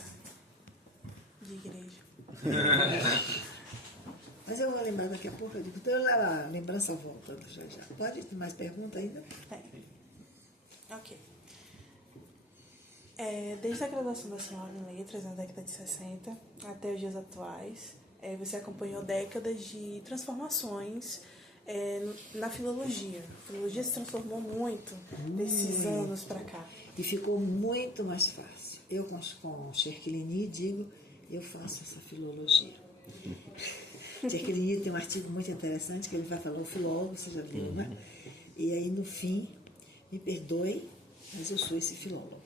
de igreja. Mas eu vou lembrar daqui a pouco, eu digo, então a lembrança volta já. Pode ter mais pergunta ainda? Ok. Desde a graduação da senhora em letras, na década de 60, até os dias atuais, você acompanhou décadas de transformações na filologia. A filologia se transformou muito desses anos para cá. E ficou muito mais fácil. Eu, com Cherquilini, digo, eu faço essa filologia. Cherquilini tem um artigo muito interessante que ele vai falar o filólogo, você já viu, né? E aí, no fim, me perdoe, mas eu sou esse filólogo.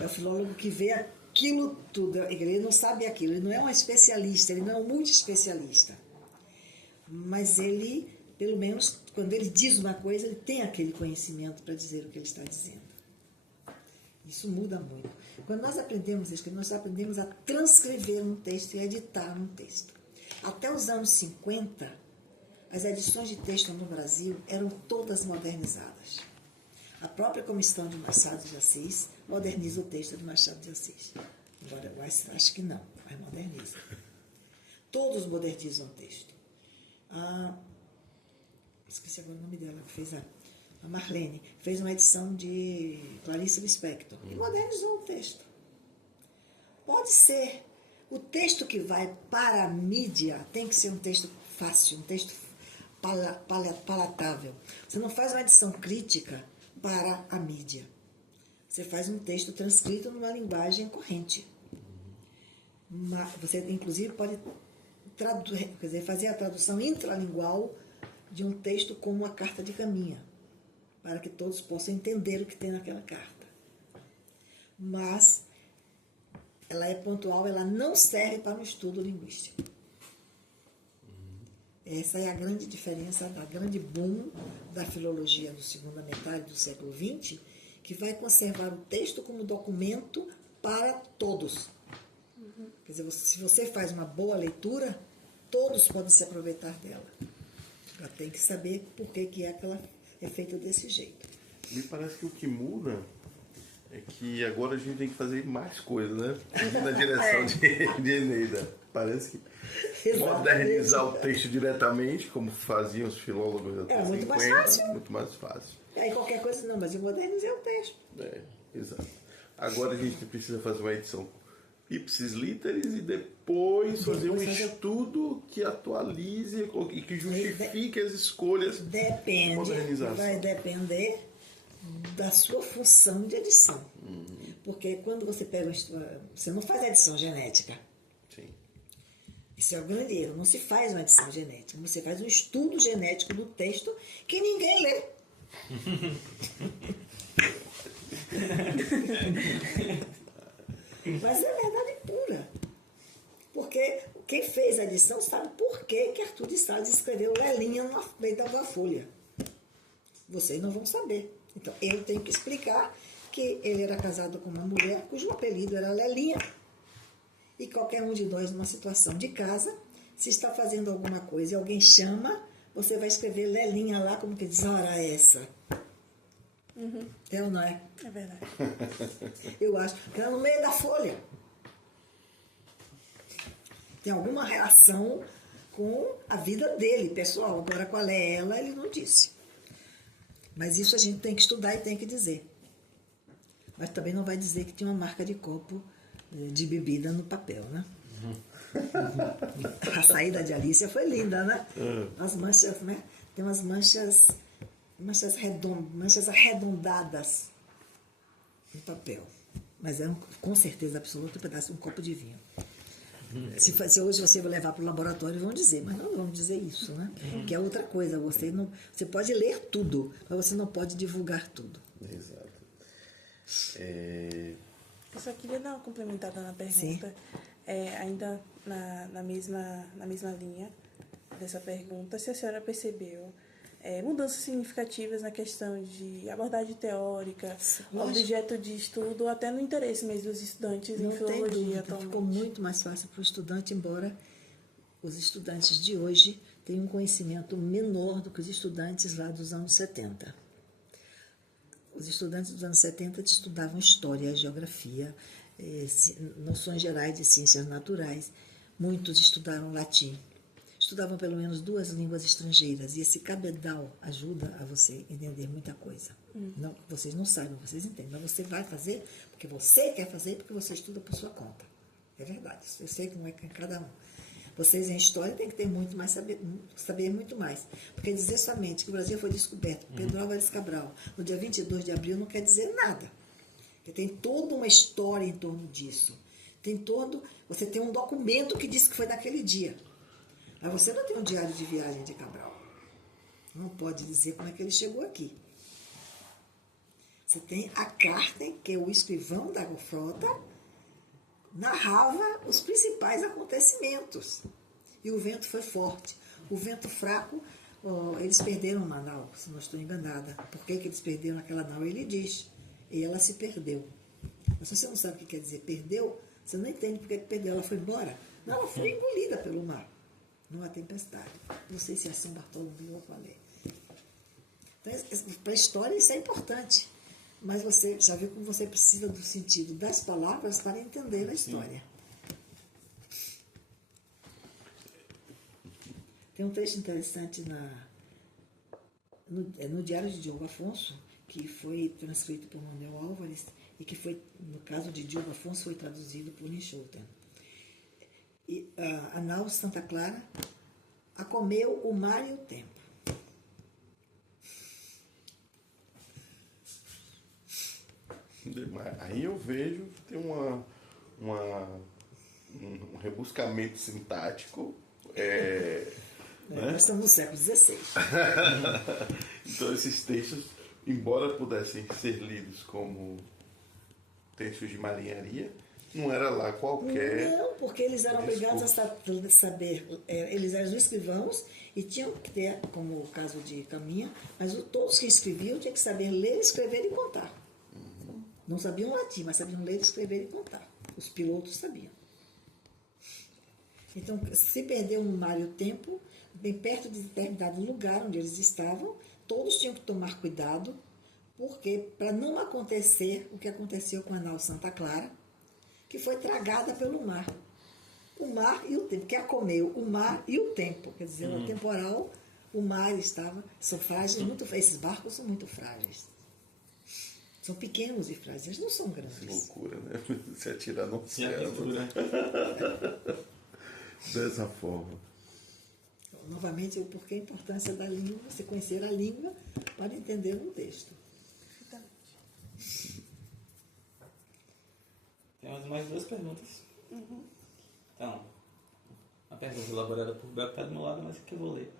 É o filólogo que vê aquilo tudo. Ele não sabe aquilo, ele não é um especialista, ele não é um multi-especialista. Mas ele, pelo menos, quando ele diz uma coisa, ele tem aquele conhecimento para dizer o que ele está dizendo. Isso muda muito. Quando nós aprendemos isso, nós aprendemos a transcrever um texto e editar um texto. Até os anos 50, as edições de texto no Brasil eram todas modernizadas. A própria Comissão de Machado de Assis moderniza o texto de Machado de Assis. Agora, eu acho que não, mas moderniza. Todos modernizam o texto. Esqueci agora o nome dela, que fez a Marlene, fez uma edição de Clarice Lispector e modernizou o texto. Pode ser. O texto que vai para a mídia tem que ser um texto fácil, um texto palatável. Você não faz uma edição crítica para a mídia. Você faz um texto transcrito numa linguagem corrente. Você, inclusive, pode fazer a tradução intralingual de um texto como a carta de caminha, para que todos possam entender o que tem naquela carta. Mas ela é pontual, ela não serve para um estudo linguístico. Essa é a grande diferença, a grande boom da filologia da segunda metade do século XX, que vai conservar o texto como documento para todos. Quer dizer, se você faz uma boa leitura, todos podem se aproveitar dela. Ela tem que saber por que ela é feita desse jeito. Me parece que o que muda é que agora a gente tem que fazer mais coisas, né? Na direção de Eneida. Parece que modernizar o texto diretamente, como faziam os filólogos até É muito 50, mais fácil. muito mais fácil. E aí qualquer coisa, não, mas eu modernizei o texto. Exato. Agora a gente precisa fazer uma edição ipsis literis e depois fazer um estudo que atualize e que justifique as escolhas de modernização. Vai depender da sua função de edição. Porque quando você pega, você não faz edição genética. Sim. Isso é o grande erro. Não se faz uma edição genética. Você faz um estudo genético do texto que ninguém lê. Mas é verdade pura. Porque quem fez a edição sabe por que Arthur de Sales escreveu Lelinha no meio da uma folha. Vocês não vão saber. Então, eu tenho que explicar que ele era casado com uma mulher cujo apelido era Lelinha. E qualquer um de nós, numa situação de casa, se está fazendo alguma coisa e alguém chama, você vai escrever Lelinha lá, como que diz, ora essa. É ou não é? É verdade. Eu acho que era no meio da folha. Tem alguma relação com a vida dele, pessoal. Agora, qual é ela, ele não disse. Mas isso a gente tem que estudar e tem que dizer. Mas também não vai dizer que tinha uma marca de copo de bebida no papel, né? A saída de Alicia foi linda, né? As manchas, né? Tem umas manchas arredondadas no papel. Mas é com certeza absoluta um pedaço de um copo de vinho. Se hoje você vai levar para o laboratório, vão dizer, mas não vão dizer isso, né? Que é outra coisa. Você pode ler tudo, mas você não pode divulgar tudo. Exato. Eu só queria dar uma complementada na pergunta. Ainda na mesma linha dessa pergunta, se a senhora percebeu mudanças significativas na questão de abordagem teórica, objeto de estudo, até no interesse mesmo dos estudantes em filologia atualmente. Ficou muito mais fácil para o estudante, embora os estudantes de hoje tenham um conhecimento menor do que os estudantes lá dos anos 70. Os estudantes dos anos 70 estudavam história, geografia, noções gerais de ciências naturais. Muitos estudaram latim. Estudavam pelo menos 2 línguas estrangeiras. E esse cabedal ajuda a você entender muita coisa. Não, vocês não sabem, vocês entendem. Mas você vai fazer porque você quer fazer, porque você estuda por sua conta. É verdade. Eu sei que não é cada um. Vocês em história têm que ter muito mais saber muito mais. Porque dizer somente que o Brasil foi descoberto por Pedro Álvares Cabral no dia 22 de abril não quer dizer nada. Porque tem toda uma história em torno disso. Você tem um documento que diz que foi naquele dia. Mas você não tem um diário de viagem de Cabral. Não pode dizer como é que ele chegou aqui. Você tem a carta em que o escrivão da frota narrava os principais acontecimentos. E o vento foi forte. O vento fraco, eles perderam uma nau, se não estou enganada. Por que eles perderam aquela nau? Ele diz. E ela se perdeu. Mas se você não sabe o que quer dizer perdeu, você não entende por que perdeu. Ela foi embora. Não, ela foi engolida pelo mar. Numa tempestade. Não sei se é São Bartolomeu ou qual é. Então, para a história isso é importante. Mas você já viu como você precisa do sentido das palavras para entender a história. Tem um texto interessante no Diário de Diogo Afonso, que foi transcrito por Manuel Álvares e que foi, no caso de Diogo Afonso, foi traduzido por Nichouten. E a nau Santa Clara acomeu o mar e o tempo. Aí eu vejo que tem um rebuscamento sintático. Né? Nós estamos no século XVI. Então esses textos, embora pudessem ser lidos como textos de marinharia, não era lá qualquer... Não, porque eles eram obrigados a saber, eles eram escrivãos e tinham que ter, como o caso de Caminha, mas todos que escreviam tinham que saber ler, escrever e contar. Não sabiam latim, mas sabiam ler, escrever e contar. Os pilotos sabiam. Então, se perdeu no mar e o tempo, bem perto de determinado lugar onde eles estavam, todos tinham que tomar cuidado, porque para não acontecer o que aconteceu com a nau Santa Clara, que foi tragada pelo mar. O mar e o tempo, que a comeu o mar e o tempo. Quer dizer, no temporal, o mar estava... São frágeis, esses barcos são muito frágeis. São pequenos e frágeis, eles não são grandes. Que loucura, né? Se atirar no Sim, oceano. Dessa forma. Novamente, porque a importância da língua, você conhecer a língua para entender um texto. Temos mais 2 perguntas. Então, uma pergunta elaborada por Bel que está do meu lado, mas que eu vou ler.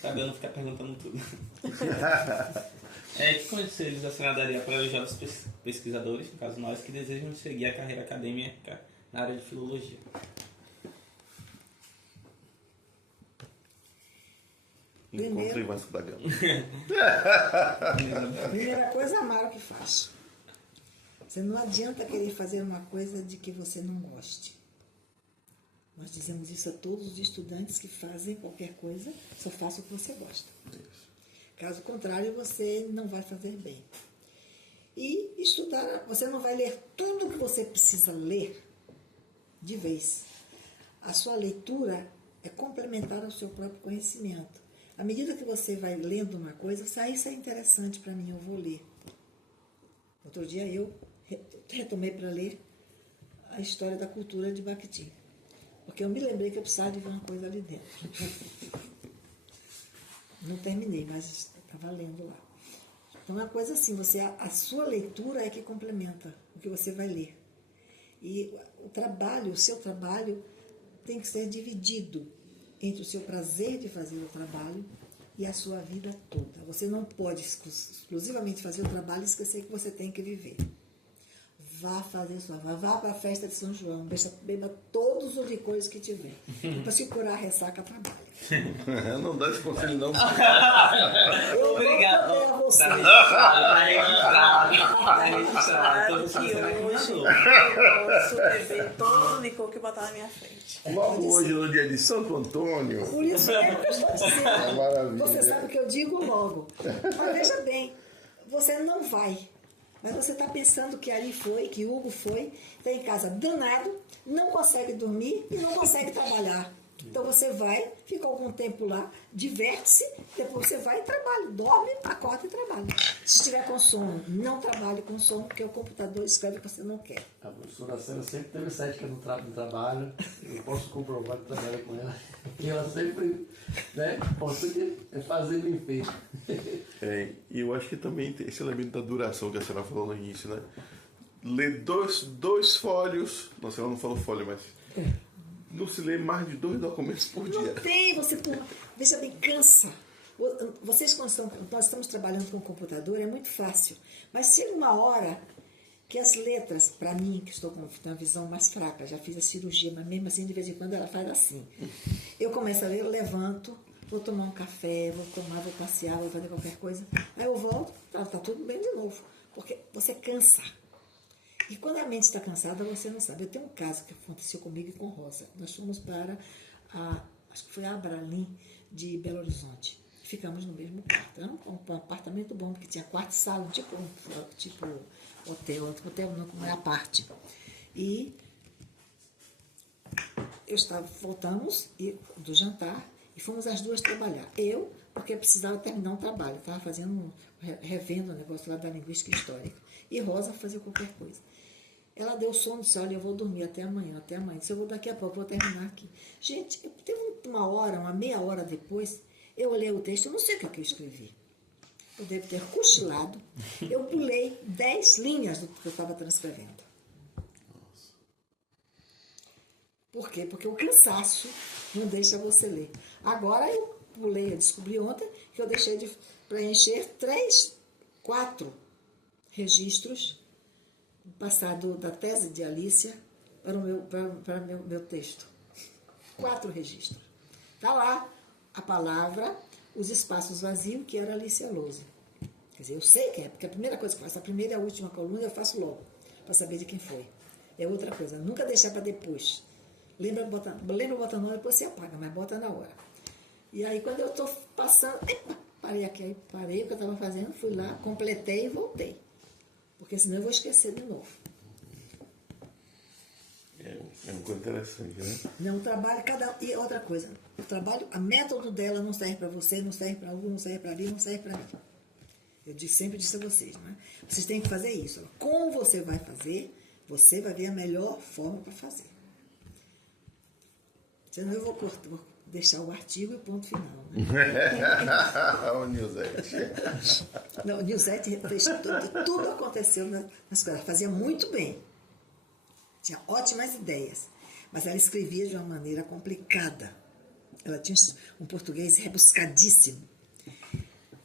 Pra Bel não ficar perguntando tudo. Que conselhos a senhora daria para os jovens pesquisadores, no caso nós, que desejam seguir a carreira acadêmica na área de filologia? Encontrei Vasco da Gama. Primeira coisa, amar o que faz. Você não adianta querer fazer uma coisa de que você não goste. Nós dizemos isso a todos os estudantes que fazem qualquer coisa, só faça o que você gosta. Caso contrário, você não vai fazer bem. E estudar, você não vai ler tudo o que você precisa ler de vez. A sua leitura é complementar ao seu próprio conhecimento. À medida que você vai lendo uma coisa, isso é interessante para mim, eu vou ler. Outro dia eu retomei para ler a história da cultura de Bakhtin, porque eu me lembrei que eu precisava de ver uma coisa ali dentro. Não terminei, mas estava lendo lá. Então é uma coisa assim, a sua leitura é que complementa o que você vai ler. E o seu trabalho tem que ser dividido entre o seu prazer de fazer o trabalho e a sua vida toda. Você não pode exclusivamente fazer o trabalho e esquecer que você tem que viver. Vá para a festa de São João, beba todos os licores que tiver. Para se curar a ressaca, trabalha. Não dá esse conselho, não. Eu Obrigado. vou a você. Tá registrado. Claro que hoje eu posso beber todo o licor que botar na minha frente. Logo hoje, no dia de Santo Antônio. Por isso é que eu estou dizendo. Maravilha. Você sabe o que eu digo logo. Mas veja bem, você não vai. Mas você está pensando que Ari foi, que Hugo foi, está em casa danado, não consegue dormir e não consegue trabalhar. Então você vai, fica algum tempo lá, diverte-se, depois você vai e trabalha, dorme, acorda e trabalha. Se estiver com sono, não trabalhe com sono, porque o computador escreve o que você não quer. A professora Sena sempre teve cética no trabalho, eu posso comprovar que trabalho com ela, que ela sempre, consegue fazer bem feito. E eu acho que também tem esse elemento da duração que a senhora falou no início, né? Ler dois fólios, não, a senhora não falou folha, mas não se lê mais de 2 documentos por dia. Não tem, veja bem, cansa. Vocês, nós estamos trabalhando com o computador, é muito fácil. Mas chega uma hora que as letras, para mim, que estou com uma visão mais fraca, já fiz a cirurgia, mas mesmo assim, de vez em quando, ela faz assim. Eu começo a ler, eu levanto, vou tomar um café, vou passear, vou fazer qualquer coisa. Aí eu volto, tá tudo bem de novo. Porque você cansa. E quando a mente está cansada, você não sabe. Eu tenho um caso que aconteceu comigo e com Rosa. Nós fomos para, acho que foi a Abralim, de Belo Horizonte. Ficamos no mesmo quarto. Era um apartamento bom, porque tinha quarto e sala, tipo hotel não, como é a parte. E voltamos do jantar E fomos as duas trabalhar. Eu, porque precisava terminar um trabalho, estava revendo o negócio lá da linguística histórica. E Rosa fazia qualquer coisa. Ela deu sono, disse, olha, eu vou dormir até amanhã, até amanhã. Disse, eu vou daqui a pouco, vou terminar aqui. Gente, teve uma meia hora depois, eu olhei o texto, eu não sei o que eu escrevi. Eu devo ter cochilado. Eu pulei 10 linhas do que eu estava transcrevendo. Por quê? Porque o cansaço não deixa você ler. Agora eu pulei, eu descobri ontem que eu deixei de preencher 4 registros passado da tese de Alicia para o meu texto. 4 registros. Está lá a palavra, os espaços vazios, que era Alicia Lose. Quer dizer, eu sei que é, porque a primeira coisa que eu faço, a primeira e a última coluna, eu faço logo, para saber de quem foi. É outra coisa, nunca deixar para depois. Lembra botar no hora, depois você apaga, mas bota na hora. E aí, quando eu estou passando, parei aqui, aí parei o que eu estava fazendo, fui lá, completei e voltei. Porque senão eu vou esquecer de novo. É uma coisa interessante, né? Não, o trabalho, e outra coisa, o trabalho, a método dela não serve para você, não serve para algum, não serve para ali, não serve para mim. Eu sempre disse a vocês, né? Vocês têm que fazer isso. Como você vai fazer, você vai ver a melhor forma para fazer. Senão eu vou deixar o artigo e ponto final. Né? O Nilzete. Não, o Nilzete fez tudo aconteceu nas coisas. Fazia muito bem. Tinha ótimas ideias. Mas ela escrevia de uma maneira complicada. Ela tinha um português rebuscadíssimo.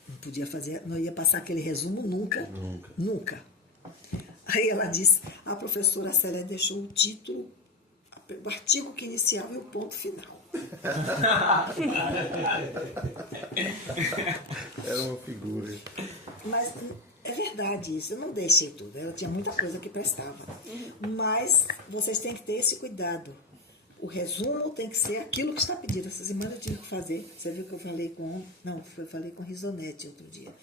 Não podia fazer, não ia passar aquele resumo nunca. Nunca. Aí ela disse, a professora Célia deixou o título, o artigo que iniciava e o ponto final. Era uma figura. Mas é verdade isso, eu não deixei tudo. Ela tinha muita coisa que prestava. Mas vocês têm que ter esse cuidado. O resumo tem que ser aquilo que está pedido. Essa semana eu tive que fazer. Você viu que eu falei com... Não, eu falei com Risonete outro dia.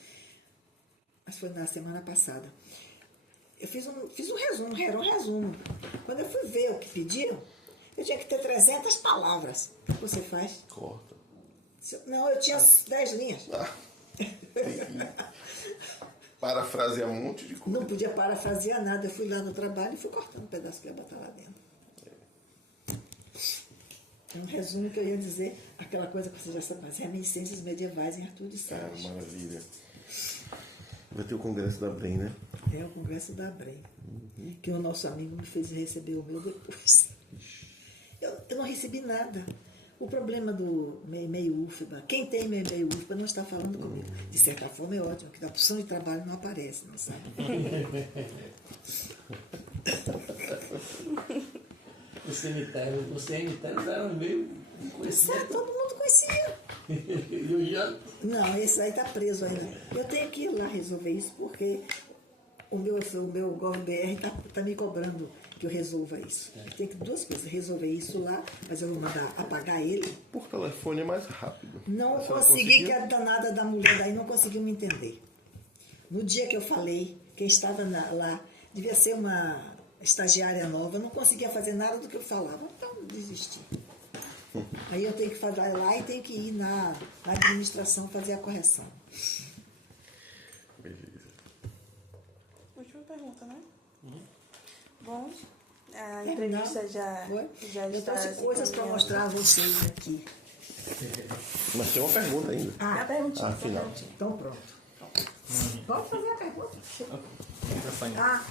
Mas foi na semana passada. Eu fiz um resumo, era um resumo. Quando eu fui ver o que pediram, eu tinha que ter 300 palavras. O que você faz? Corta. Não, eu tinha 10 linhas. Parafrasear um monte de coisa. Não podia parafrasear nada. Eu fui lá no trabalho e fui cortando um pedaço que eu ia botar lá dentro. É um resumo que eu ia dizer, aquela coisa que você já sabe, as reminiscências medievais em Arthur de Salles. Maravilha. Vai ter o congresso da Brem, né? É o congresso da Brem, que o nosso amigo me fez receber o meu depois. Eu não recebi nada. O problema do e-mail UFBA, quem tem meu e-mail UFBA não está falando comigo. De certa forma é ótimo, que a opção de trabalho não aparece, não sabe? O cemitério era um e-mail conhecido. Todo mundo conhecia. Eu já... Não, esse aí está preso ainda. Eu tenho que ir lá resolver isso, porque o meu GovBR está me cobrando que eu resolva isso. Tem que 2 coisas, resolver isso lá, mas eu vou mandar apagar ele. Por telefone é mais rápido. Não consegui, que a danada da mulher daí não conseguiu me entender. No dia que eu falei, quem estava lá devia ser uma estagiária nova, não conseguia fazer nada do que eu falava, então desisti. Aí eu tenho que fazer lá e tenho que ir na administração fazer a correção. Beleza. Última pergunta, né? Bom, a entrevista já Eu está... trouxe coisas para mostrar a vocês aqui. Mas tem uma pergunta ainda. É a perguntinha. Afinal. Então pronto. Pode fazer a pergunta.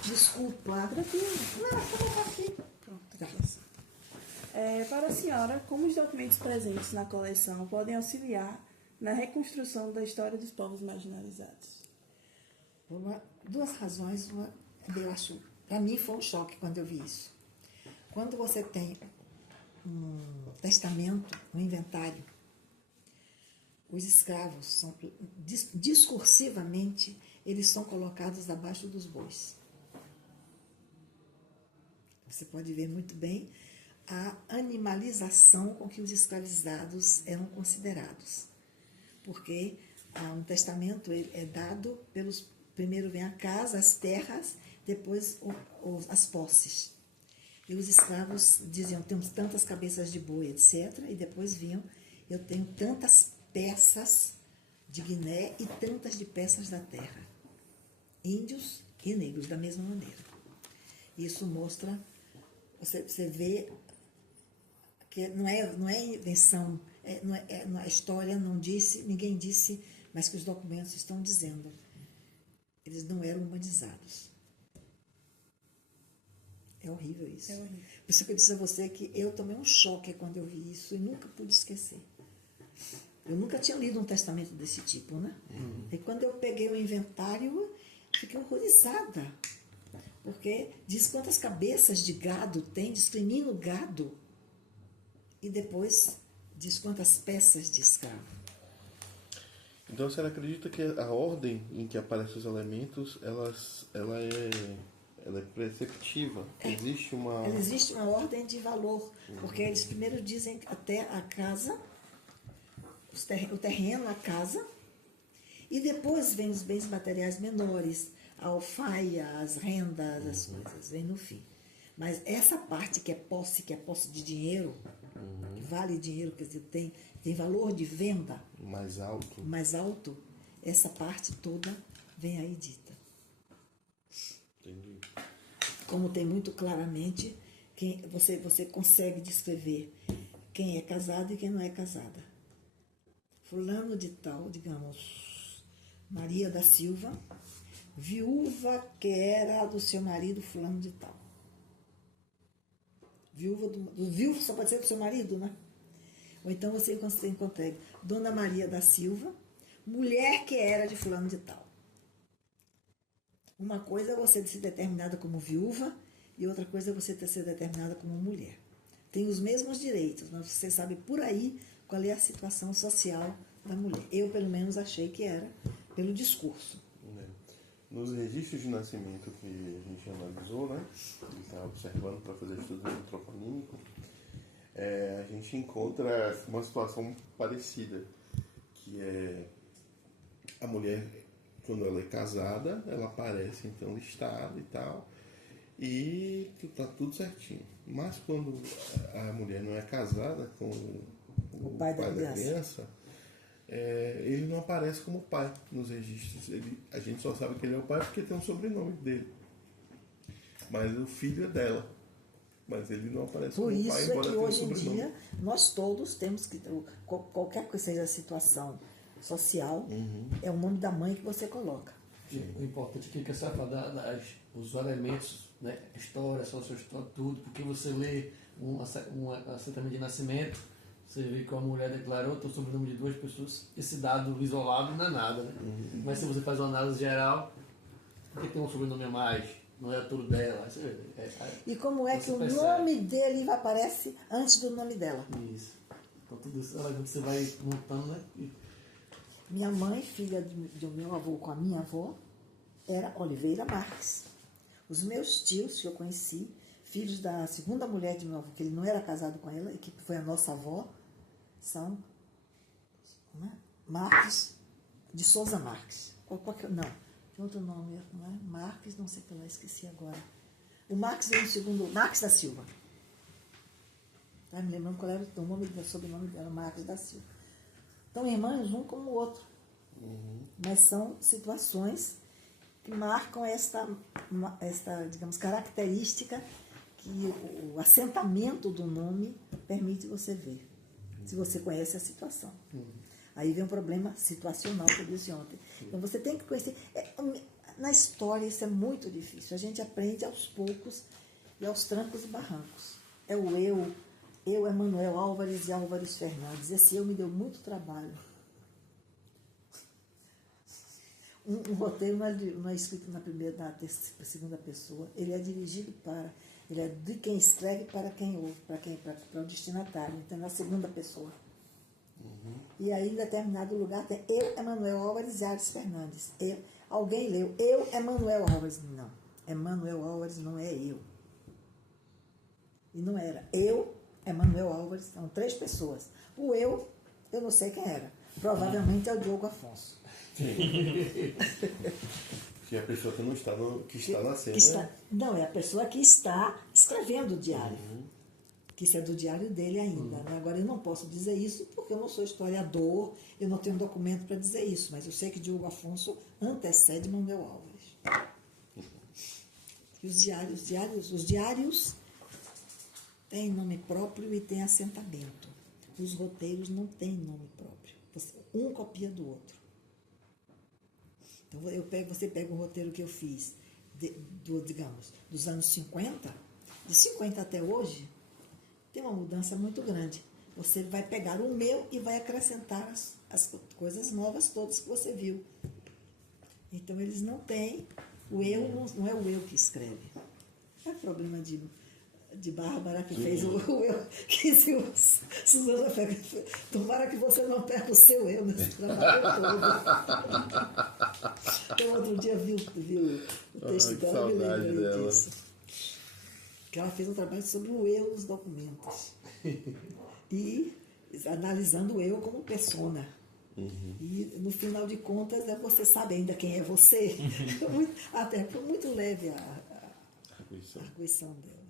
Desculpa. Não, vou aqui. Pronto, aqui. Para a senhora, como os documentos presentes na coleção podem auxiliar na reconstrução da história dos povos marginalizados? 2 razões. Eu acho, para mim foi um choque quando eu vi isso. Quando você tem um testamento, um inventário, os escravos são, discursivamente, eles são colocados abaixo dos bois. Você pode ver muito bem a animalização com que os escravizados eram considerados. Porque um testamento é dado pelos... Primeiro vem a casa, as terras, depois as posses. E os escravos diziam, temos tantas cabeças de boi, etc. E depois vinham eu tenho tantas peças de Guiné e tantas de peças da terra. Índios e negros, da mesma maneira. Isso mostra, você vê que não é invenção, a história não disse, ninguém disse, mas que os documentos estão dizendo. Eles não eram humanizados. É horrível isso. É horrível. Por isso que eu disse a você que eu tomei um choque quando eu vi isso e nunca pude esquecer. Eu nunca tinha lido um testamento desse tipo, né? E quando eu peguei o inventário, fiquei horrorizada. Porque diz quantas cabeças de gado tem, discrimina o gado. E depois diz quantas peças de escravo. Então, você acredita que a ordem em que aparecem os elementos, ela é preceptiva? Existe uma... Existe uma ordem de valor, porque eles primeiro dizem até a casa, o terreno, a casa, e depois vem os bens materiais menores, a alfaia, as rendas, as coisas, vem no fim. Mas essa parte que é posse de dinheiro, que vale dinheiro, quer dizer, tem valor de venda mais alto, essa parte toda vem aí dita. Entendi. Como tem muito claramente, você consegue descrever quem é casado e quem não é casada. Fulano de tal, digamos, Maria da Silva, viúva que era do seu marido fulano de tal. Viúva só pode ser do seu marido, né? Ou então você consegue Dona Maria da Silva, mulher que era de fulano de tal. Uma coisa é você ser determinada como viúva e outra coisa é você ser determinada como mulher. Tem os mesmos direitos, mas você sabe por aí qual é a situação social da mulher. Eu, pelo menos, achei que era pelo discurso. Nos registros de nascimento que a gente analisou, né? Ele está observando para fazer estudo antroponímico, a gente encontra uma situação parecida, que é a mulher, quando ela é casada, ela aparece então listado e tal, e tá tudo certinho. Mas quando a mulher não é casada com o pai da criança, ele não aparece como pai nos registros. A gente só sabe que ele é o pai porque tem um sobrenome dele. Mas o filho é dela. Mas ele não aparece Por como pai, isso é embora que tenha um hoje em sobrenome. dia nós todos temos que, qualquer que seja a situação social, é o nome da mãe que você coloca. O importante aqui é que você vai falar os elementos, né? História, sociohistória, tudo, porque você lê um assentamento de nascimento, você vê que a mulher declarou o sobrenome de duas pessoas, esse dado isolado não é nada, né? Mas se você faz uma análise geral, por que tem um sobrenome a mais? Não é tudo dela. E como é que o percebe. nome dele aparece antes do nome dela? Isso. Então tudo isso você vai montando, né? Minha mãe, filha do meu avô com a minha avó, era Oliveira Marques. Os meus tios que eu conheci, filhos da segunda mulher de meu avô, que ele não era casado com ela, e que foi a nossa avó, são Marques de Souza Marques. Não, tem outro nome, não é? Marques, não sei o que lá, esqueci agora. O Marques veio no segundo, Marques da Silva. Tá me lembrando qual era o nome, o sobrenome dela, Marques da Silva. Então, irmãos, um como o outro. Mas são situações que marcam esta, digamos, característica que o assentamento do nome permite você ver, se você conhece a situação. Aí vem um problema situacional que eu disse ontem. Então, você tem que conhecer. Na história, isso é muito difícil. A gente aprende aos poucos e aos trancos e barrancos. É o eu, Emanuel Álvares e Álvares Fernandes. Esse eu me deu muito trabalho. Um roteiro não é escrito na segunda pessoa. Ele é dirigido ele é de quem escreve para quem ouve, para o destinatário. Então, na segunda pessoa. E aí, em determinado lugar, tem eu, Emanuel Álvares e Álvares Fernandes. Alguém leu, eu, Emanuel Álvares. Não, Emanuel Álvares não é eu. E não era. Eu, Emanuel Álvares, são 3 pessoas. O eu não sei quem era. Provavelmente é o Diogo Afonso. Que é a pessoa que não está que está na cena. Não, é a pessoa que está escrevendo o diário. que isso é do diário dele ainda. Né? Agora, eu não posso dizer isso porque eu não sou historiador, eu não tenho documento para dizer isso, mas eu sei que Diogo Afonso antecede Manuel Álvares. E os diários têm nome próprio e têm assentamento. Os roteiros não têm nome próprio. Um copia do outro. Então, você pega o roteiro que eu fiz, digamos, dos anos 50, de 50 até hoje, tem uma mudança muito grande. Você vai pegar o meu e vai acrescentar as coisas novas todas que você viu. Então, eles não têm, o eu não é o eu que escreve. É problema de Bárbara, que fez o eu, que Suzana pega. Tomara que você não perca o seu eu nesse trabalho todo. Então, outro dia viu o texto dela, me lembrei disso. Que ela fez um trabalho sobre o eu nos documentos. E analisando o eu como persona. E, no final de contas, você sabe ainda quem é você. Até foi muito leve a arguição dela.